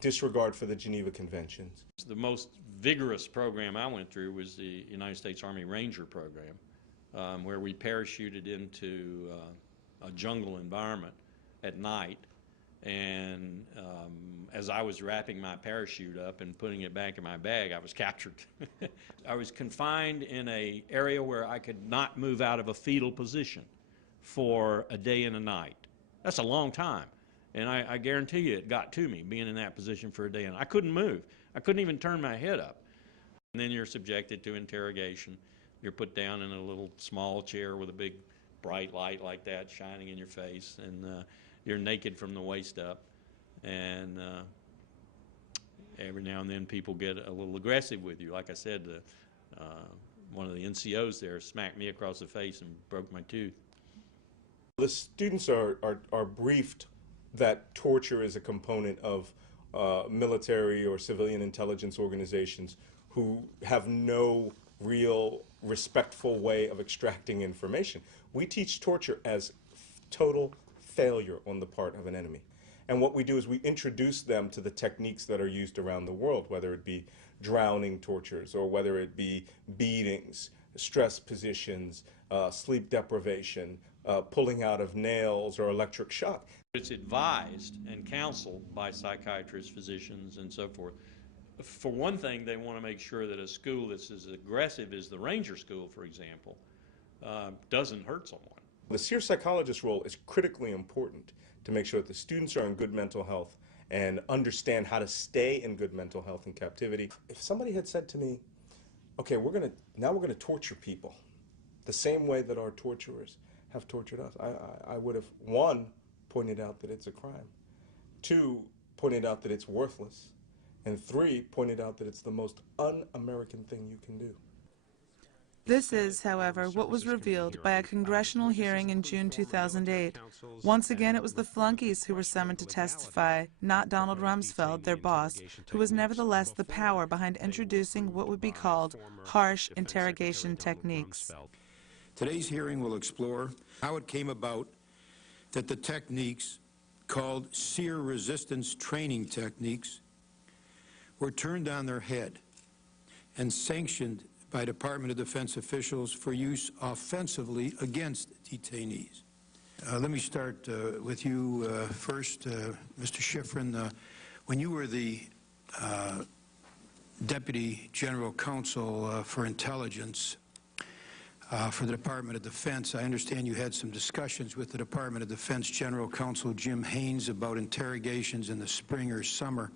disregard for the Geneva Conventions. The most vigorous program I went through was the United States Army Ranger program, where we parachuted into a jungle environment at night. And as I was wrapping my parachute up and putting it back in my bag, I was captured. I was confined in an area where I could not move out of a fetal position for a day and a night. That's a long time. And I guarantee you it got to me, being in that position for a day. And I couldn't move. I couldn't even turn my head up. And then you're subjected to interrogation. You're put down in a little small chair with a big bright light like that shining in your face. And you're naked from the waist up. And every now and then people get a little aggressive with you. Like I said, one of the NCOs there smacked me across the face and broke my tooth. The students are briefed that torture is a component of military or civilian intelligence organizations who have no real respectful way of extracting information. We teach torture as total failure on the part of an enemy. And what we do is we introduce them to the techniques that are used around the world, whether it be drowning tortures or whether it be beatings, stress positions, sleep deprivation, pulling out of nails or electric shock. It's advised and counseled by psychiatrists, physicians, and so forth. For one thing, they want to make sure that a school that's as aggressive as the Ranger School, for example, doesn't hurt someone. The SEER psychologist role is critically important to make sure that the students are in good mental health and understand how to stay in good mental health in captivity. If somebody had said to me, okay, now we're gonna torture people the same way that our torturers have tortured us, I would have, one, pointed out that it's a crime, two, pointed out that it's worthless, and three, pointed out that it's the most un-American thing you can do. This is, however, what was revealed by a congressional hearing in June 2008. Once again, it was the flunkies who were summoned to testify, not Donald Rumsfeld, their boss, who was nevertheless the power behind introducing what would be called harsh interrogation techniques. Today's hearing will explore how it came about that the techniques called SEER resistance training techniques were turned on their head and sanctioned by Department of Defense officials for use offensively against detainees. Let me start with you first, Mr. Schifrin. When you were the Deputy General Counsel for Intelligence for the Department of Defense, I understand you had some discussions with the Department of Defense General Counsel Jim Haynes about interrogations in the spring or summer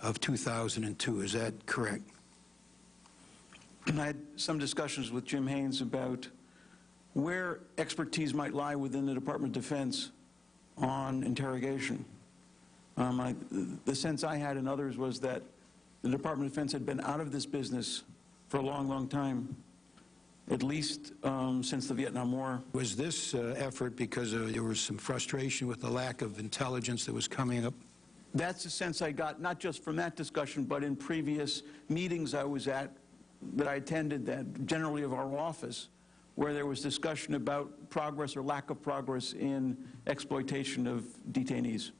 of 2002. Is that correct? I had some discussions with Jim Haynes about where expertise might lie within the Department of Defense on interrogation. The sense I had and others was that the Department of Defense had been out of this business for a long, long time, at least since the Vietnam War. Was this effort because there was some frustration with the lack of intelligence that was coming up? That's the sense I got, not just from that discussion, but in previous meetings I was at, that I attended, that generally of our office, where there was discussion about progress or lack of progress in exploitation of detainees.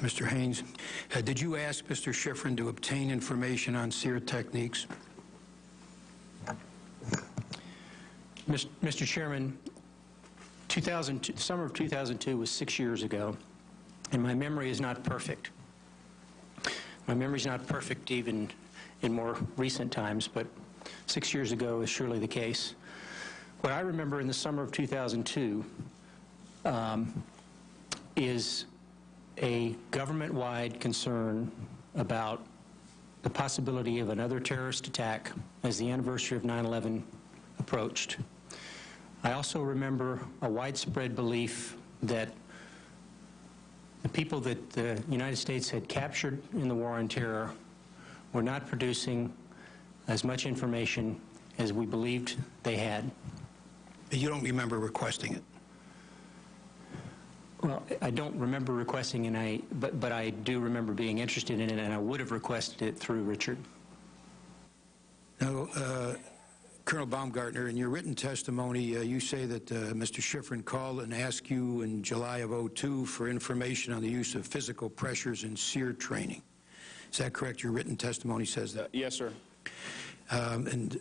Mr. Haynes, did you ask Mr. Schifrin to obtain information on SEER techniques? Mr. Chairman, summer of 2002 was 6 years ago, and my memory is not perfect. My memory is not perfect even in more recent times, but 6 years ago is surely the case. What I remember in the summer of 2002 is a government-wide concern about the possibility of another terrorist attack as the anniversary of 9/11 approached. I also remember a widespread belief that the people that the United States had captured in the war on terror were not producing as much information as we believed they had. You don't remember requesting it? Well, I don't remember requesting it, but I do remember being interested in it, and I would have requested it through Richard. Now, Colonel Baumgartner, in your written testimony, you say that Mr. Schifrin called and asked you in July of '02 for information on the use of physical pressures in SEER training. Is that correct? Your written testimony says that? Yes, sir. And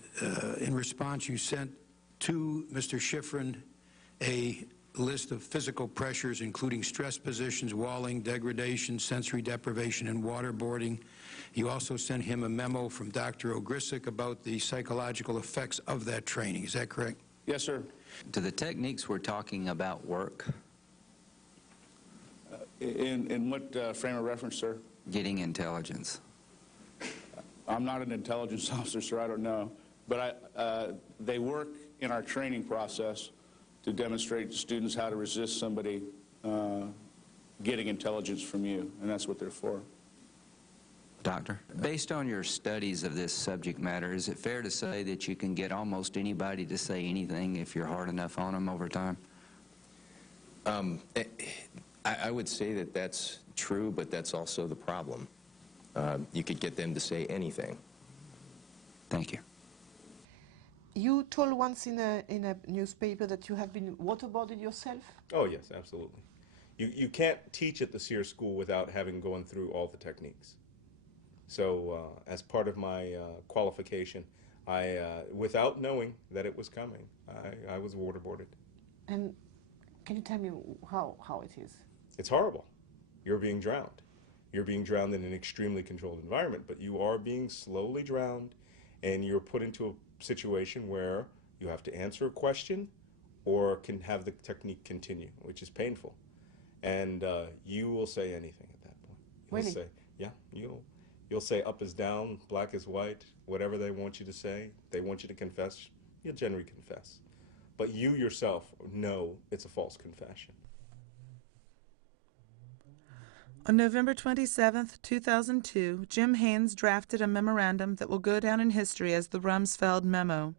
in response, you sent to Mr. Schifrin a list of physical pressures, including stress positions, walling, degradation, sensory deprivation, and waterboarding. You also sent him a memo from Dr. Ogrysic about the psychological effects of that training. Is that correct? Yes, sir. Do the techniques we're talking about work? In what frame of reference, sir? Getting intelligence. I'm not an intelligence officer, sir. I don't know. But they work in our training process to demonstrate to students how to resist somebody getting intelligence from you, and that's what they're for. Doctor, based on your studies of this subject matter, is it fair to say that you can get almost anybody to say anything if you're hard enough on them over time? I would say that that's true, but that's also the problem. You could get them to say anything. Thank you. You told once in a newspaper that you have been waterboarded yourself? Oh, yes, absolutely. You can't teach at the SEER school without having gone through all the techniques. So as part of my qualification, without knowing that it was coming, I was waterboarded. And can you tell me how it is? It's horrible. You're being drowned. You're being drowned in an extremely controlled environment, but you are being slowly drowned, and you're put into a situation where you have to answer a question or can have the technique continue, which is painful. And you will say anything at that point. You'll Really? say, yeah, you'll say up is down, black is white, whatever they want you to say. They want you to confess, you'll generally confess. But you yourself know it's a false confession. On November 27, 2002, Jim Haynes drafted a memorandum that will go down in history as the Rumsfeld Memo.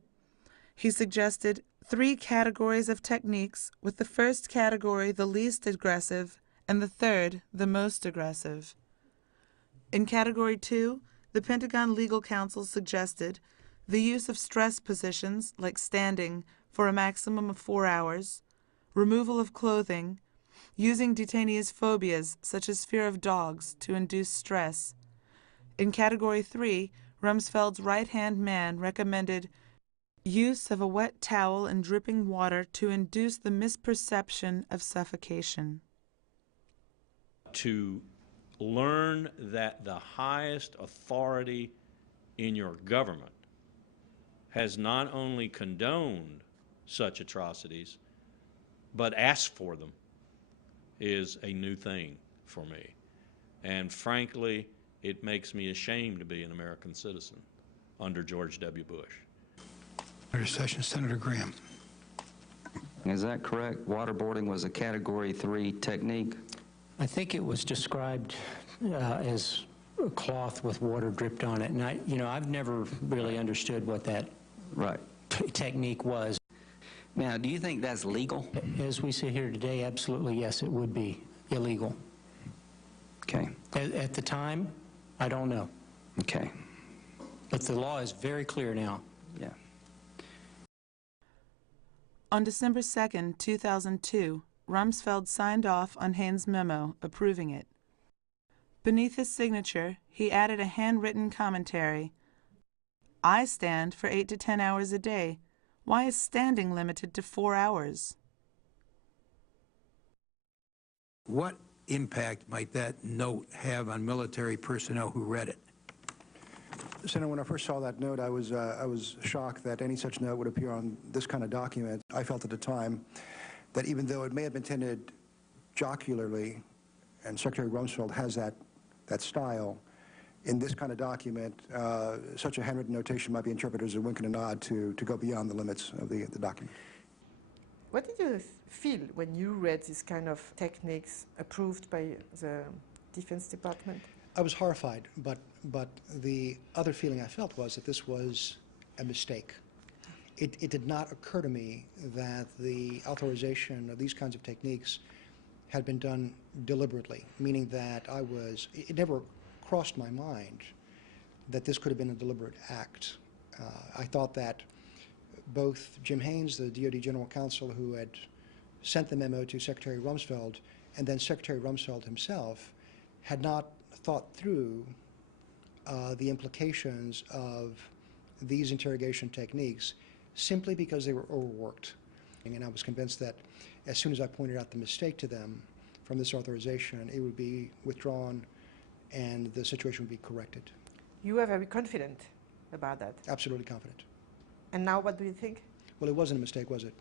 He suggested 3 categories of techniques, with the first category the least aggressive and the third the most aggressive. In Category 2, the Pentagon Legal Counsel suggested the use of stress positions, like standing, for a maximum of 4 hours, removal of clothing, using detainees' phobias, such as fear of dogs, to induce stress. In Category 3, Rumsfeld's right-hand man recommended use of a wet towel and dripping water to induce the misperception of suffocation. To learn that the highest authority in your government has not only condoned such atrocities, but asked for them, is a new thing for me. And frankly, it makes me ashamed to be an American citizen under George W. Bush. Senator Sessions, Senator Graham. Is that correct? Waterboarding was a Category 3 technique? I think it was described as a cloth with water dripped on it, and I've never really understood what that technique was. Now, do you think that's legal? As we sit here today, absolutely yes, it would be illegal. Okay. At the time, I don't know. Okay. But the law is very clear now. Yeah. On December 2, 2002, Rumsfeld signed off on Haynes' memo approving it. Beneath his signature, he added a handwritten commentary. I stand for 8 to 10 hours a day. Why is standing limited to 4 hours? What impact might that note have on military personnel who read it? Senator, when I first saw that note, I was shocked that any such note would appear on this kind of document. I felt at the time that even though it may have been intended jocularly, and Secretary Rumsfeld has that style, in this kind of document, such a handwritten notation might be interpreted as a wink and a nod to go beyond the limits of the document. What did you feel when you read this kind of techniques approved by the Defense Department? I was horrified, but the other feeling I felt was that this was a mistake. It did not occur to me that the authorization of these kinds of techniques had been done deliberately, meaning that it never crossed my mind that this could have been a deliberate act. I thought that both Jim Haynes, the DoD General Counsel, who had sent the memo to Secretary Rumsfeld, and then Secretary Rumsfeld himself, had not thought through the implications of these interrogation techniques simply because they were overworked. And I was convinced that as soon as I pointed out the mistake to them from this authorization, it would be withdrawn and the situation would be corrected. You were very confident about that. Absolutely confident. And now what do you think? Well, it wasn't a mistake, was it?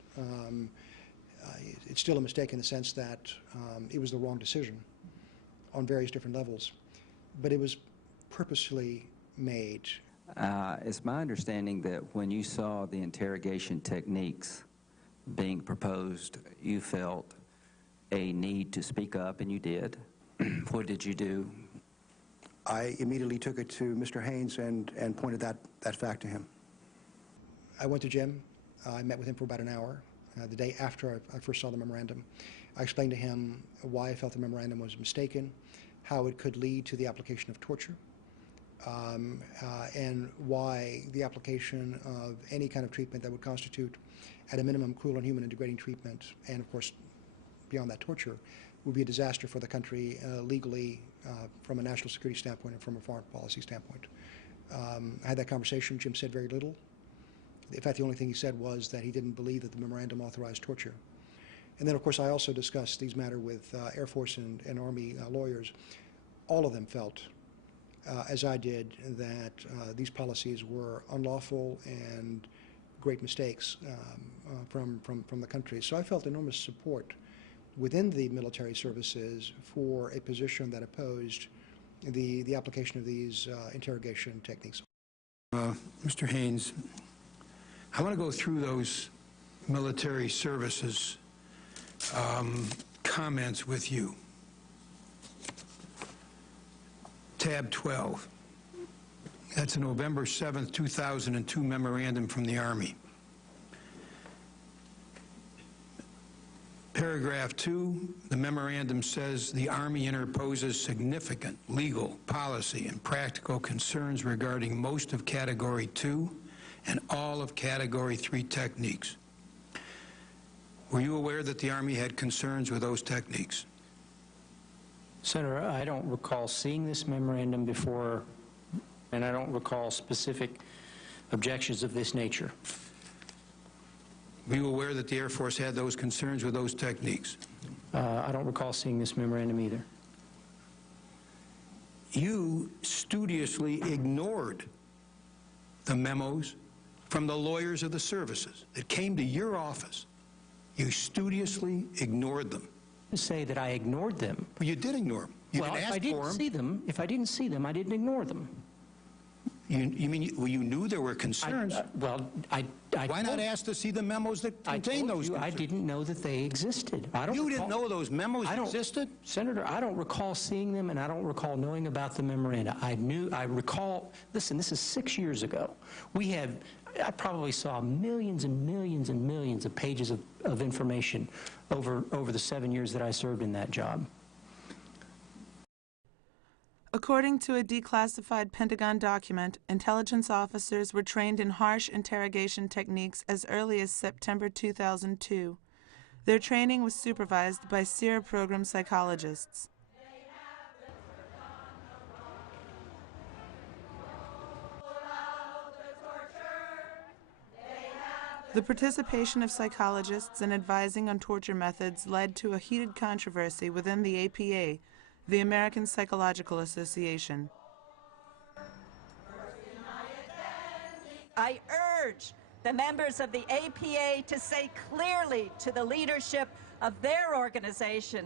It's still a mistake in the sense that it was the wrong decision on various different levels, but it was purposely made. It's my understanding that when you saw the interrogation techniques being proposed, you felt a need to speak up, and you did. What did you do? I immediately took it to Mr. Haynes and pointed that fact to him. I went to Jim. I met with him for about an hour the day after I first saw the memorandum. I explained to him why I felt the memorandum was mistaken, how it could lead to the application of torture, and why the application of any kind of treatment that would constitute, at a minimum, cruel, inhuman, and degrading treatment, and of course, beyond that, torture, would be a disaster for the country legally, from a national security standpoint and from a foreign policy standpoint. I had that conversation. Jim said very little. In fact, the only thing he said was that he didn't believe that the memorandum authorized torture. And then, of course, I also discussed these matters with Air Force and Army lawyers. All of them felt, as I did, that these policies were unlawful and great mistakes from the country. So I felt enormous support within the military services for a position that opposed the application of these interrogation techniques. Mr. Haynes, I want to go through those military services comments with you. Tab 12. That's a November 7th, 2002 memorandum from the Army. Paragraph 2, the memorandum says the Army interposes significant legal, policy, and practical concerns regarding most of Category 2 and all of Category 3 techniques. Were you aware that the Army had concerns with those techniques? Senator, I don't recall seeing this memorandum before, and I don't recall specific objections of this nature. Were you aware that the Air Force had those concerns with those techniques? I don't recall seeing this memorandum either. You studiously ignored the memos from the lawyers of the services that came to your office. You studiously ignored them. To say that I ignored them. Well, you did ignore them. You Well, didn't if ask I didn't for them. see them, if I didn't see them, I didn't ignore them. You mean well, you knew there were concerns? I Why not ask to see the memos that contain those concerns? I didn't know that they existed. You didn't know those memos existed? Senator, I don't recall seeing them, and I don't recall knowing about the memoranda. I recall, listen, this is 6 years ago. I probably saw millions and millions and millions of pages of information over the 7 years that I served in that job. According to a declassified Pentagon document, intelligence officers were trained in harsh interrogation techniques as early as September 2002. Their training was supervised by SEER program psychologists. The participation of psychologists in advising on torture methods led to a heated controversy within the APA, the American Psychological Association. I urge the members of the APA to say clearly to the leadership of their organization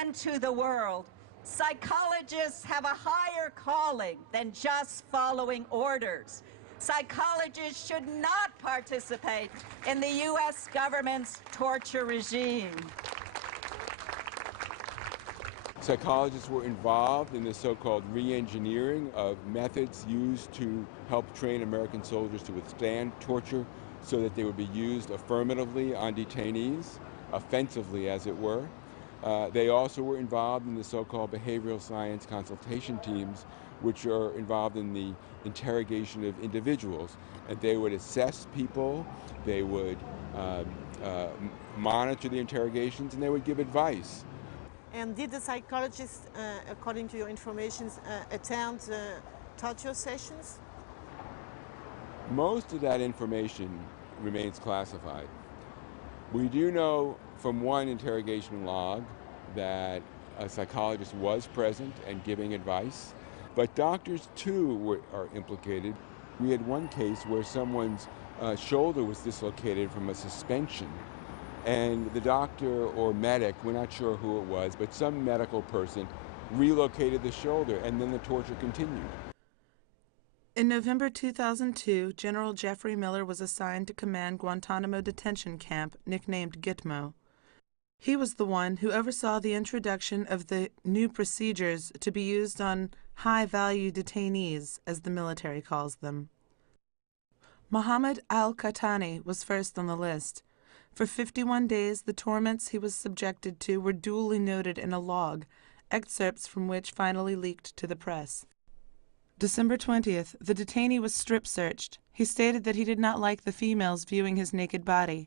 and to the world, psychologists have a higher calling than just following orders. Psychologists should not participate in the U.S. government's torture regime. Psychologists were involved in the so-called re-engineering of methods used to help train American soldiers to withstand torture so that they would be used affirmatively on detainees, offensively as it were. They also were involved in the so-called behavioral science consultation teams, which are involved in the interrogation of individuals. And they would assess people, they would monitor the interrogations, and they would give advice. And did the psychologists, according to your information, attend torture sessions? Most of that information remains classified. We do know from one interrogation log that a psychologist was present and giving advice, but doctors too are implicated. We had one case where someone's shoulder was dislocated from a suspension, and the doctor or medic, we're not sure who it was, but some medical person relocated the shoulder, and then the torture continued. In November 2002, General Jeffrey Miller was assigned to command Guantanamo detention camp, nicknamed Gitmo. He was the one who oversaw the introduction of the new procedures to be used on high-value detainees, as the military calls them. Mohammed al-Qahtani was first on the list. For 51 days, the torments he was subjected to were duly noted in a log, excerpts from which finally leaked to the press. December 20th, the detainee was strip-searched. He stated that he did not like the females viewing his naked body.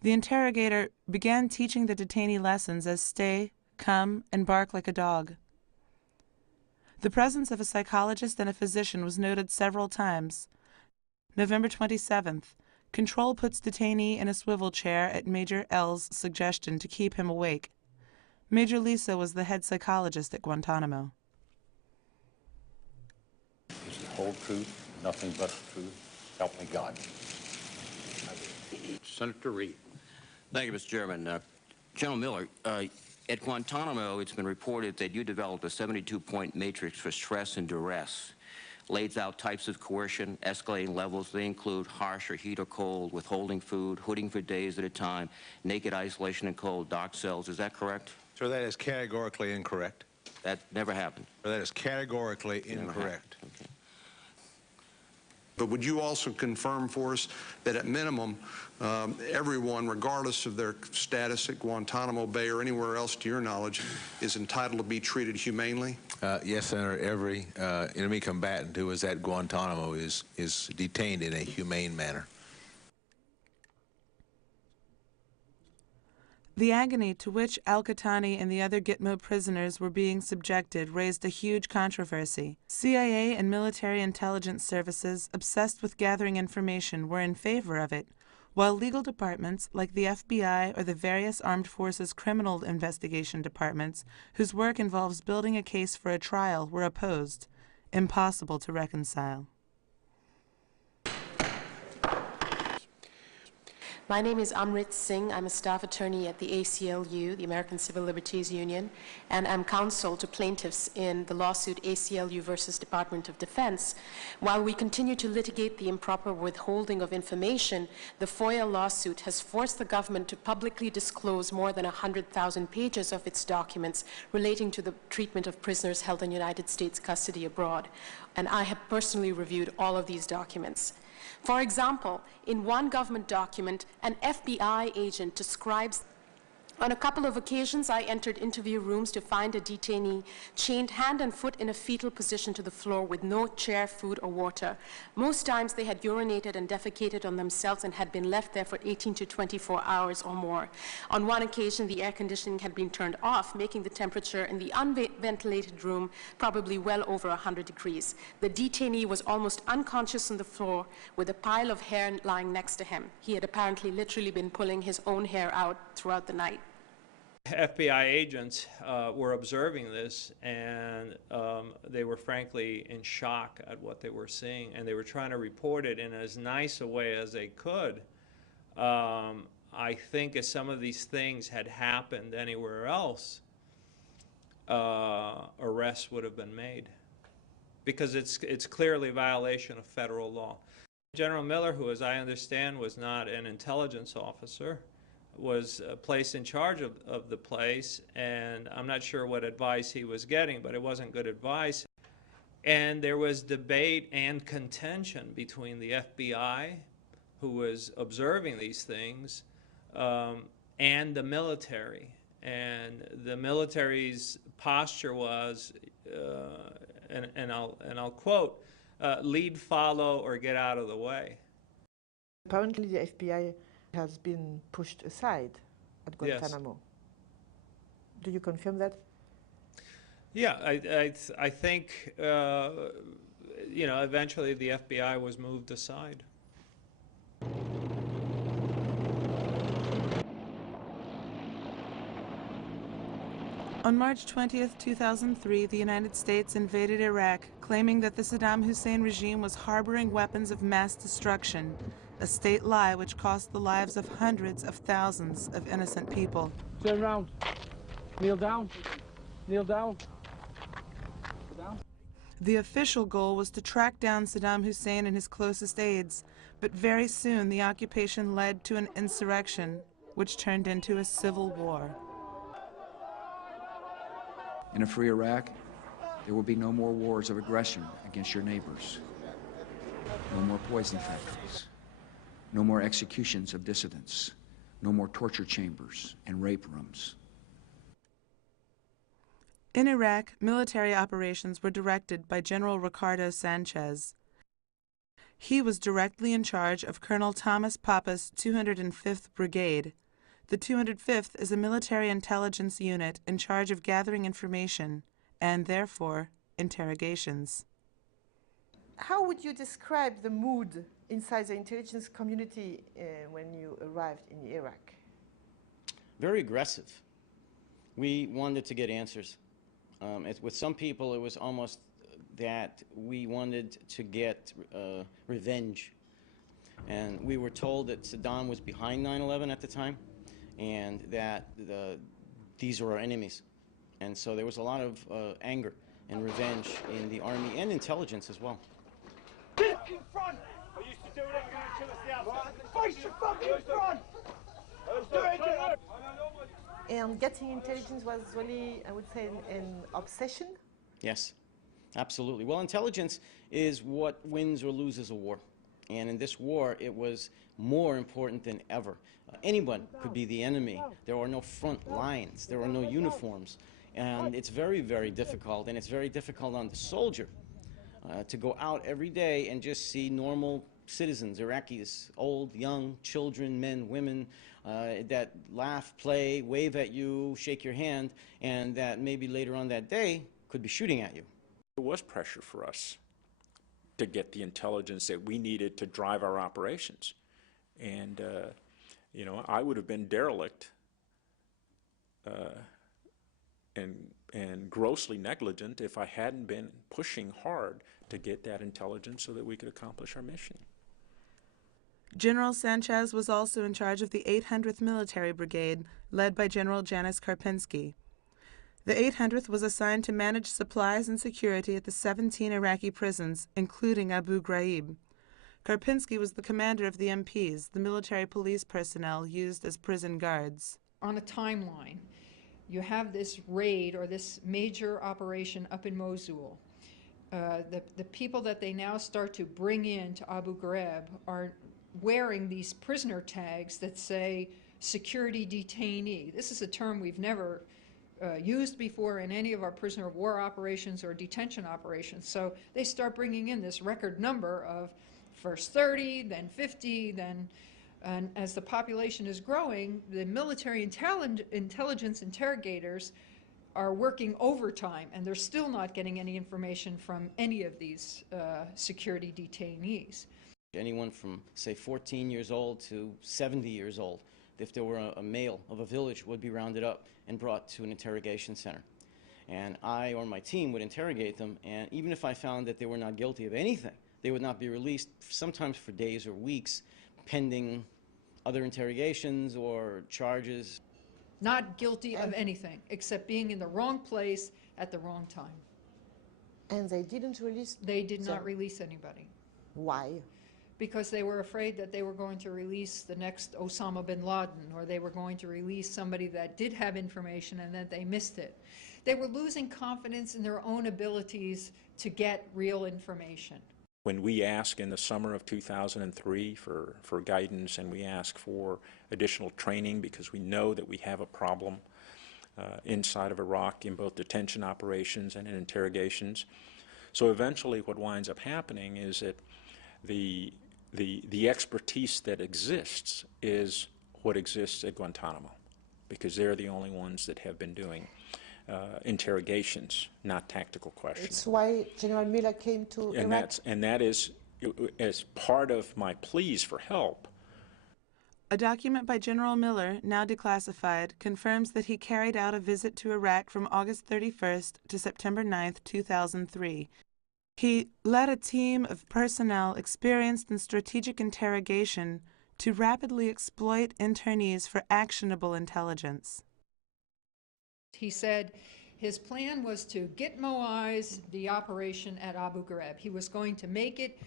The interrogator began teaching the detainee lessons as stay, come, and bark like a dog. The presence of a psychologist and a physician was noted several times. November 27th, control puts detainee in a swivel chair at Major L's suggestion to keep him awake. Major Lisa was the head psychologist at Guantanamo. Is the whole truth, nothing but the truth? Help me God. Senator Reid. Thank you, Mr. Chairman. General Miller, at Guantanamo, it's been reported that you developed a 72-point matrix for stress and duress. Lays out types of coercion, escalating levels. They include harsh or heat or cold, withholding food, hooding for days at a time, naked isolation and cold, dark cells. Is that correct? Sir, that is categorically incorrect. That never happened. Sir, that is categorically incorrect. Okay. But would you also confirm for us that at minimum, everyone, regardless of their status at Guantanamo Bay or anywhere else to your knowledge, is entitled to be treated humanely? Yes, Senator. Every enemy combatant who is at Guantanamo is detained in a humane manner. The agony to which al-Qahtani and the other Gitmo prisoners were being subjected raised a huge controversy. CIA and military intelligence services, obsessed with gathering information, were in favor of it, while legal departments like the FBI or the various armed forces criminal investigation departments, whose work involves building a case for a trial, were opposed. Impossible to reconcile. My name is Amrit Singh. I'm a staff attorney at the ACLU, the American Civil Liberties Union, and I'm counsel to plaintiffs in the lawsuit ACLU versus Department of Defense. While we continue to litigate the improper withholding of information, the FOIA lawsuit has forced the government to publicly disclose more than 100,000 pages of its documents relating to the treatment of prisoners held in United States custody abroad. And I have personally reviewed all of these documents. For example, in one government document, an FBI agent describes, on a couple of occasions, I entered interview rooms to find a detainee chained hand and foot in a fetal position to the floor with no chair, food, or water. Most times they had urinated and defecated on themselves and had been left there for 18 to 24 hours or more. On one occasion, the air conditioning had been turned off, making the temperature in the unventilated room probably well over 100 degrees. The detainee was almost unconscious on the floor with a pile of hair lying next to him. He had apparently literally been pulling his own hair out throughout the night. FBI agents were observing this, and they were frankly in shock at what they were seeing, and they were trying to report it in as nice a way as they could. I think if some of these things had happened anywhere else, arrests would have been made, because it's clearly a violation of federal law. General Miller, who, as I understand, was not an intelligence officer, was placed in charge of the place, and I'm not sure what advice he was getting, but it wasn't good advice. And there was debate and contention between the FBI, who was observing these things, and the military. And the military's posture was, and I'll quote, lead, follow, or get out of the way. Apparently the FBI has been pushed aside at Guantanamo. Yes. Do you confirm that? Yeah, I think, you know, eventually the FBI was moved aside. On March 20th, 2003, the United States invaded Iraq, claiming that the Saddam Hussein regime was harboring weapons of mass destruction, a state lie which cost the lives of hundreds of thousands of innocent people. Turn around. Kneel down. Kneel down. The official goal was to track down Saddam Hussein and his closest aides, but very soon the occupation led to an insurrection, which turned into a civil war. In a free Iraq, there will be no more wars of aggression against your neighbors. No more poison factories. No more executions of dissidents. No more torture chambers and rape rooms. In Iraq, military operations were directed by General Ricardo Sanchez. He was directly in charge of Colonel Thomas Papa's 205th Brigade. The 205th is a military intelligence unit in charge of gathering information and, therefore, interrogations. How would you describe the mood inside the intelligence community when you arrived in Iraq? Very aggressive. We wanted to get answers. With some people, it was almost that we wanted to get revenge. And we were told that Saddam was behind 9/11 at the time, and that these were our enemies. And so there was a lot of anger and revenge in the army and intelligence as well. Get in front! I used to do it every time the outside. Face your fucking front! And getting intelligence was really, I would say, an obsession? Yes, absolutely. Well, intelligence is what wins or loses a war. And in this war, it was more important than ever. Anyone could be the enemy. There are no front lines. There are no uniforms. And it's very, very difficult. And it's very difficult on the soldier to go out every day and just see normal citizens, Iraqis, old, young, children, men, women, that laugh, play, wave at you, shake your hand, and that maybe later on that day could be shooting at you. There was pressure for us to get the intelligence that we needed to drive our operations. And, you know, I would have been derelict and grossly negligent if I hadn't been pushing hard to get that intelligence so that we could accomplish our mission. General Sanchez was also in charge of the 800th Military Brigade, led by General Janis Karpinski. The 800th was assigned to manage supplies and security at the 17 Iraqi prisons, including Abu Ghraib. Karpinski was the commander of the MPs, the military police personnel used as prison guards. On a timeline, you have this raid or this major operation up in Mosul. The people that they now start to bring in to Abu Ghraib are wearing these prisoner tags that say security detainee. This is a term we've never used before in any of our prisoner of war operations or detention operations. So they start bringing in this record number of first 30, then 50, then, and as the population is growing, the military intelligence interrogators are working overtime, and they're still not getting any information from any of these security detainees. Anyone from, say, 14 years old to 70 years old, if there were a male of a village would be rounded up and brought to an interrogation center. And I or my team would interrogate them, and even if I found that they were not guilty of anything, they would not be released, sometimes for days or weeks, pending other interrogations or charges. Not guilty of anything, except being in the wrong place at the wrong time. And they didn't release They did not them? release anybody. Why? Because they were afraid that they were going to release the next Osama bin Laden, or they were going to release somebody that did have information and that they missed it. They were losing confidence in their own abilities to get real information. When we ask in the summer of 2003 for guidance, and we ask for additional training because we know that we have a problem inside of Iraq in both detention operations and in interrogations. So eventually what winds up happening is that the expertise that exists is what exists at Guantanamo, because they're the only ones that have been doing interrogations, not tactical questions. It's why General Miller came to Iraq. And that is, as part of my pleas for help. A document by General Miller, now declassified, confirms that he carried out a visit to Iraq from August 31st to September 9th, 2003. He led a team of personnel experienced in strategic interrogation to rapidly exploit internees for actionable intelligence. He said his plan was to gitmoize the operation at Abu Ghraib. He was going to make it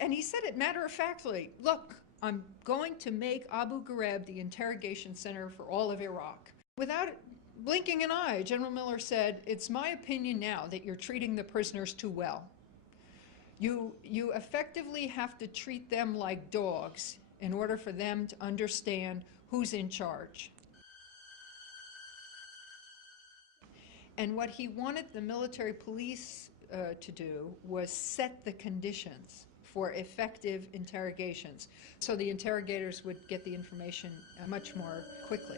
and he said it matter-of-factly, look, I'm going to make Abu Ghraib the interrogation center for all of Iraq. Without blinking an eye, General Miller said, it's my opinion now that you're treating the prisoners too well. You effectively have to treat them like dogs in order for them to understand who's in charge. And what he wanted the military police to do was set the conditions for effective interrogations, so the interrogators would get the information much more quickly.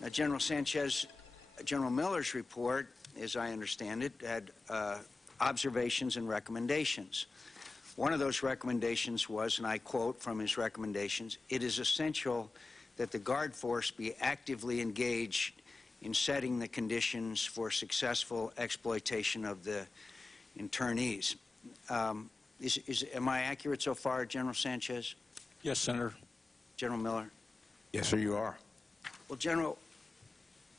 Now, General Sanchez, General Miller's report, as I understand it, had observations and recommendations. One of those recommendations was, and I quote from his recommendations, "It is essential that the Guard force be actively engaged in setting the conditions for successful exploitation of the internees." Am I accurate so far, General Sanchez? Yes, Senator. General Miller? Yes, sir, you are. Well, General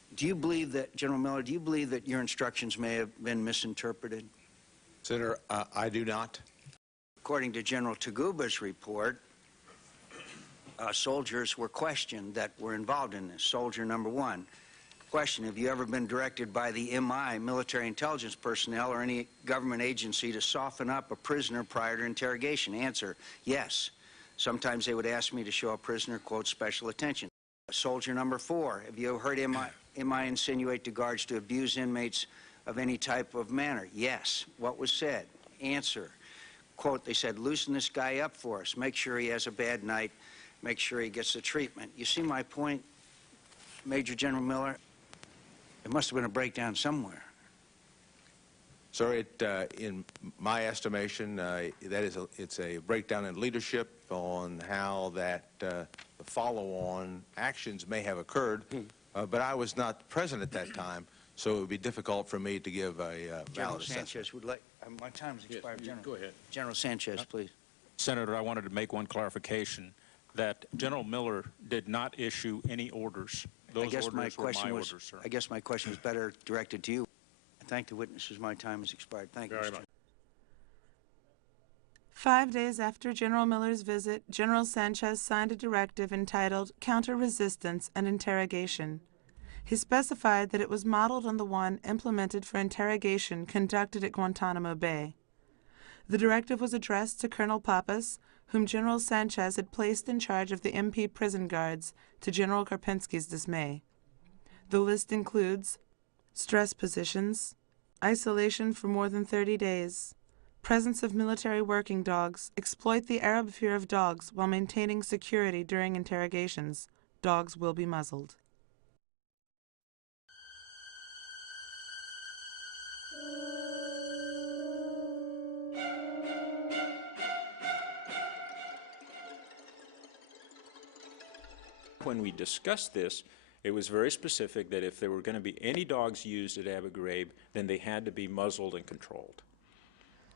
Miller, do you believe that your instructions may have been misinterpreted? Senator, I do not. According to General Taguba's report, soldiers were questioned that were involved in this. Soldier number one, question, have you ever been directed by the MI, military intelligence personnel, or any government agency to soften up a prisoner prior to interrogation? Answer, yes. Sometimes they would ask me to show a prisoner, quote, special attention. Soldier number four, have you ever heard MI insinuate to guards to abuse inmates of any type of manner? Yes. What was said? Answer, quote, they said, loosen this guy up for us. Make sure he has a bad night. Make sure he gets the treatment. You see my point, Major General Miller? There must have been a breakdown somewhere. Sir, in my estimation, it's a breakdown in leadership on how that the follow-on actions may have occurred, but I was not present at that time, so it would be difficult for me to give a General valid Sanchez assessment. would like, my time's expired, Yes, General. go ahead. General Sanchez, please. Senator, I wanted to make one clarification that General Miller did not issue any orders. Those orders were my orders, sir. I guess my question was better directed to you. I thank the witnesses. My time has expired. Thank you, Mr. Chairman. 5 days after General Miller's visit, General Sanchez signed a directive entitled Counter-Resistance and Interrogation. He specified that it was modeled on the one implemented for interrogation conducted at Guantanamo Bay. The directive was addressed to Colonel Pappas, whom General Sanchez had placed in charge of the MP prison guards, to General Karpinski's dismay. The list includes stress positions, isolation for more than 30 days, presence of military working dogs, exploit the Arab fear of dogs while maintaining security during interrogations. Dogs will be muzzled. When we discussed this, it was very specific that if there were going to be any dogs used at Abu Ghraib, then they had to be muzzled and controlled.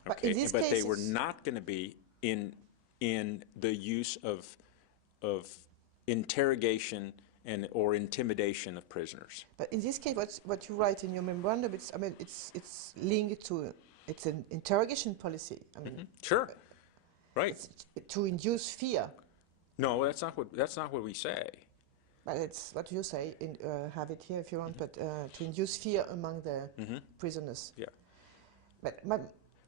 Okay? But they were not going to be in the use of interrogation or intimidation of prisoners. But in this case, what you write in your memorandum, it's linked to an interrogation policy. I mean, Sure, right. To induce fear. No, that's not what we say. But it's what you say. Have it here if you want. But to induce fear among the prisoners. Yeah. But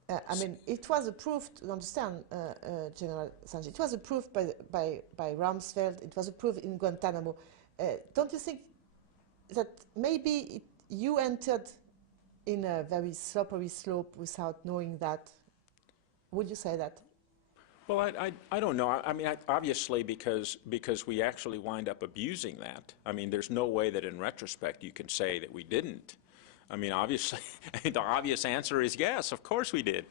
I mean, it was approved. You understand, General Sanchez? It was approved by Rumsfeld. It was approved in Guantanamo. Don't you think that maybe you entered in a very slippery slope without knowing that? Would you say that? Well, I don't know. I mean, obviously, because we actually wind up abusing that. I mean, there's no way that in retrospect you can say that we didn't. I mean, obviously, the obvious answer is yes, of course we did.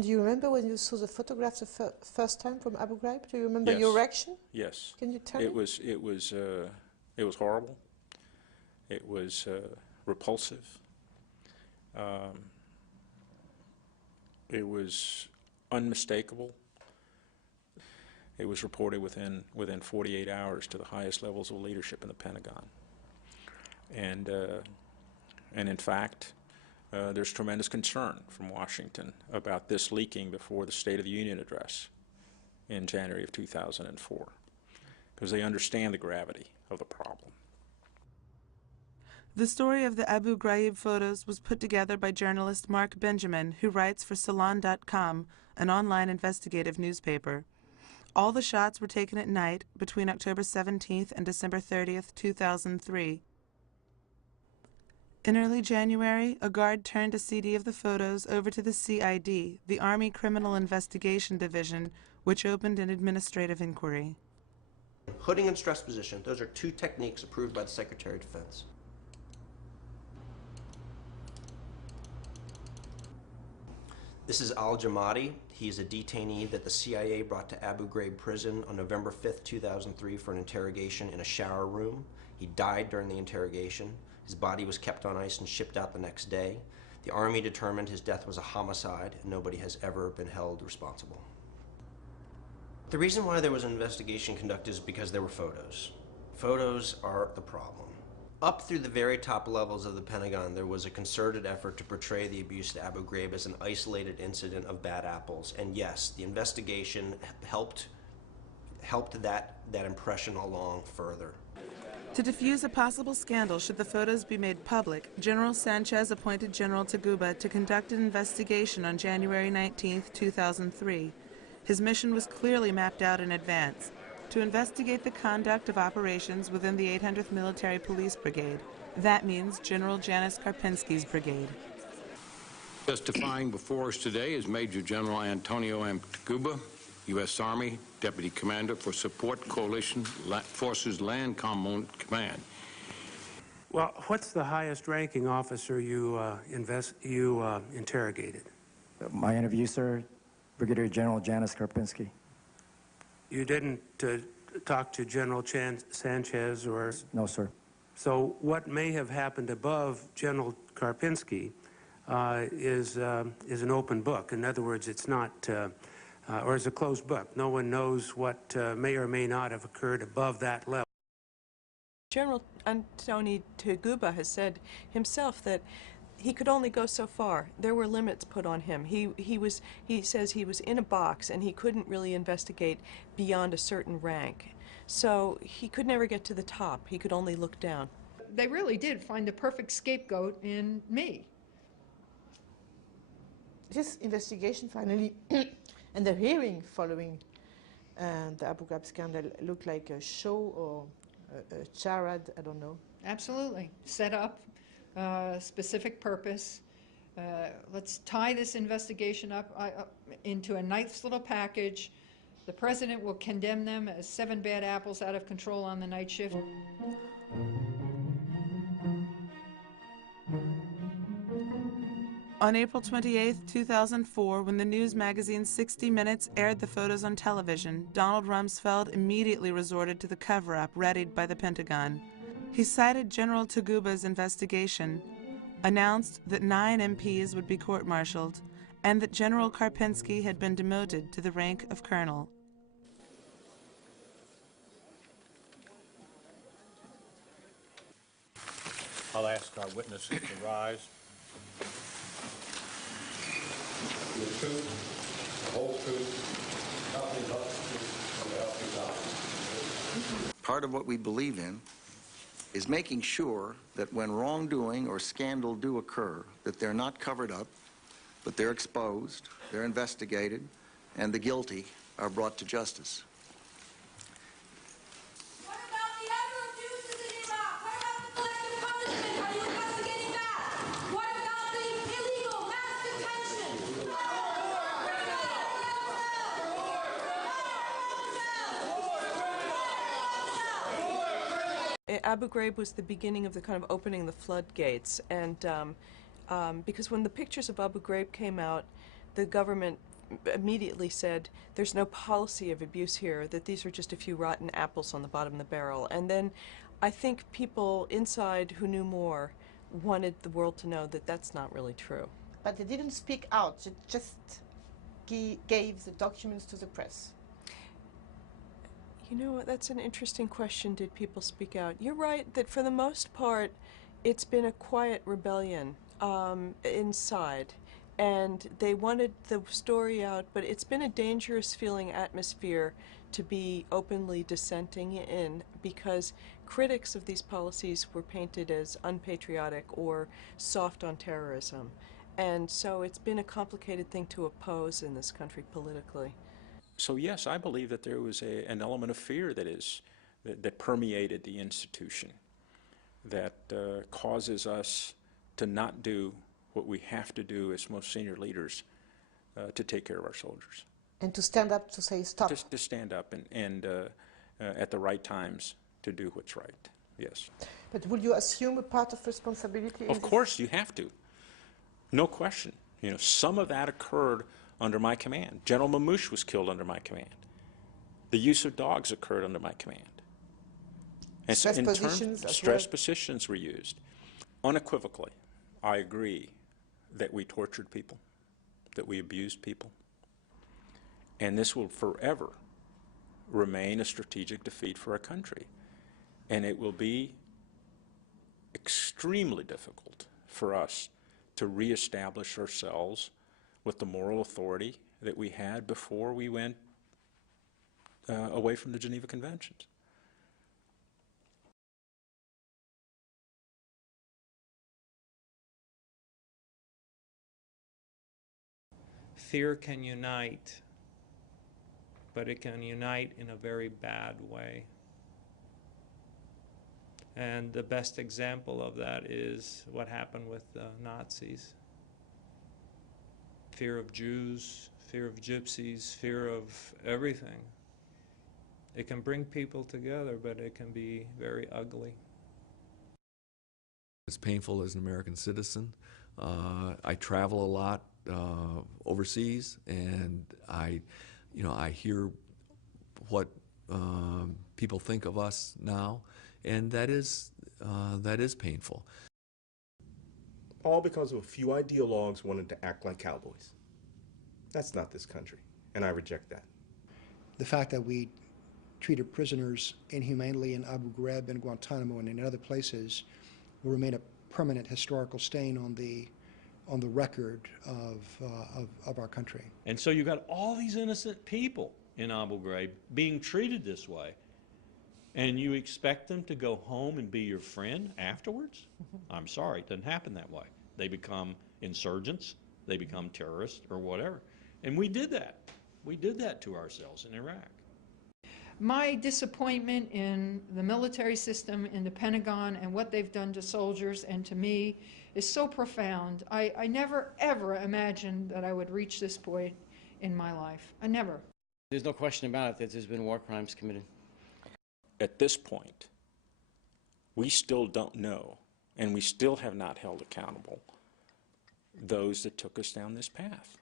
Do you remember when you saw the photographs the first time from Abu Ghraib? Do you remember your reaction? Yes. Can you tell me? It was horrible. It was repulsive. It was unmistakable. It was reported within 48 hours to the highest levels of leadership in the Pentagon. And in fact, there's tremendous concern from Washington about this leaking before the State of the Union address in January of 2004, because they understand the gravity of the problem. The story of the Abu Ghraib photos was put together by journalist Mark Benjamin, who writes for Salon.com, an online investigative newspaper. All the shots were taken at night between October 17th and December 30th, 2003. In early January, a guard turned a CD of the photos over to the CID, the Army Criminal Investigation Division, which opened an administrative inquiry. Hooding and stress position, those are two techniques approved by the Secretary of Defense. This is Al-Jamadi. He's a detainee that the CIA brought to Abu Ghraib prison on November 5th, 2003 for an interrogation in a shower room. He died during the interrogation. His body was kept on ice and shipped out the next day. The Army determined his death was a homicide, and nobody has ever been held responsible. The reason why there was an investigation conducted is because there were photos. Photos are the problem. Up through the very top levels of the Pentagon, there was a concerted effort to portray the abuse at Abu Ghraib as an isolated incident of bad apples. And yes, the investigation helped that impression along further. To defuse a possible scandal should the photos be made public, General Sanchez appointed General Taguba to conduct an investigation on January 19, 2003. His mission was clearly mapped out in advance: to investigate the conduct of operations within the 800th Military Police Brigade. That means General Janis Karpinski's brigade. Testifying before us today is Major General Antonio M. Taguba, U.S. Army Deputy Commander for Support Coalition Forces Land Component Command. Well, what's the highest ranking officer you interrogated? My interview, sir, Brigadier General Janis Karpinski. You didn't talk to General Sanchez or? No, sir. So what may have happened above General Karpinski is an open book. In other words, it's not, or is a closed book. No one knows what may or may not have occurred above that level. General Antoni Taguba has said himself that he could only go so far. There were limits put on him. He says he was in a box and he couldn't really investigate beyond a certain rank. So he could never get to the top. He could only look down. They really did find the perfect scapegoat in me. This investigation finally and the hearing following the Abu Ghraib scandal looked like a show or a charade, I don't know. Absolutely. Set up, specific purpose. Let's tie this investigation up into a nice little package. The president will condemn them as 7 bad apples out of control on the night shift. On April 28, 2004, when the news magazine 60 Minutes aired the photos on television, Donald Rumsfeld immediately resorted to the cover-up readied by the Pentagon. He cited General Taguba's investigation, announced that 9 MPs would be court-martialed, and that General Karpinski had been demoted to the rank of colonel. I'll ask our witnesses to rise. The truth, the whole truth, nothing but the truth, so help me God. Part of what we believe in is making sure that when wrongdoing or scandal do occur, that they're not covered up, but they're exposed, they're investigated, and the guilty are brought to justice. Abu Ghraib was the beginning of the kind of opening the floodgates, and because when the pictures of Abu Ghraib came out, the government immediately said there's no policy of abuse here, that these are just a few rotten apples on the bottom of the barrel. And then I think people inside who knew more wanted the world to know that that's not really true. But they didn't speak out, they just gave the documents to the press. You know, that's an interesting question. Did people speak out? You're right that for the most part, it's been a quiet rebellion inside. And they wanted the story out, but it's been a dangerous feeling atmosphere to be openly dissenting in, because critics of these policies were painted as unpatriotic or soft on terrorism. And so it's been a complicated thing to oppose in this country politically. So yes, I believe that there was an element of fear that permeated the institution, that causes us to not do what we have to do as most senior leaders to take care of our soldiers. And to stand up to say stop. To stand up and at the right times to do what's right, yes. But would you assume a part of responsibility? Of course, you have to. No question. You know, some of that occurred under my command. General Mamouche was killed under my command. The use of dogs occurred under my command. And stress so positions as stress well? positions were used. Unequivocally, I agree that we tortured people, that we abused people. And this will forever remain a strategic defeat for our country. And it will be extremely difficult for us to reestablish ourselves with the moral authority that we had before we went away from the Geneva Conventions. Fear can unite, but it can unite in a very bad way. And the best example of that is what happened with the Nazis. Fear of Jews, fear of gypsies, fear of everything. It can bring people together, but it can be very ugly. It's painful as an American citizen. I travel a lot overseas, and I hear what people think of us now, and that is painful. All because of a few ideologues wanted to act like cowboys. That's not this country, and I reject that. The fact that we treated prisoners inhumanely in Abu Ghraib and Guantanamo and in other places will remain a permanent historical stain on the record of our country. And so you got all these innocent people in Abu Ghraib being treated this way, and you expect them to go home and be your friend afterwards? I'm sorry, it doesn't happen that way. They become insurgents, they become terrorists or whatever. And we did that. We did that to ourselves in Iraq. My disappointment in the military system, in the Pentagon, and what they've done to soldiers and to me is so profound. I never, ever imagined that I would reach this point in my life. I never. There's no question about it that there's been war crimes committed. At this point, we still don't know, and we still have not held accountable those that took us down this path.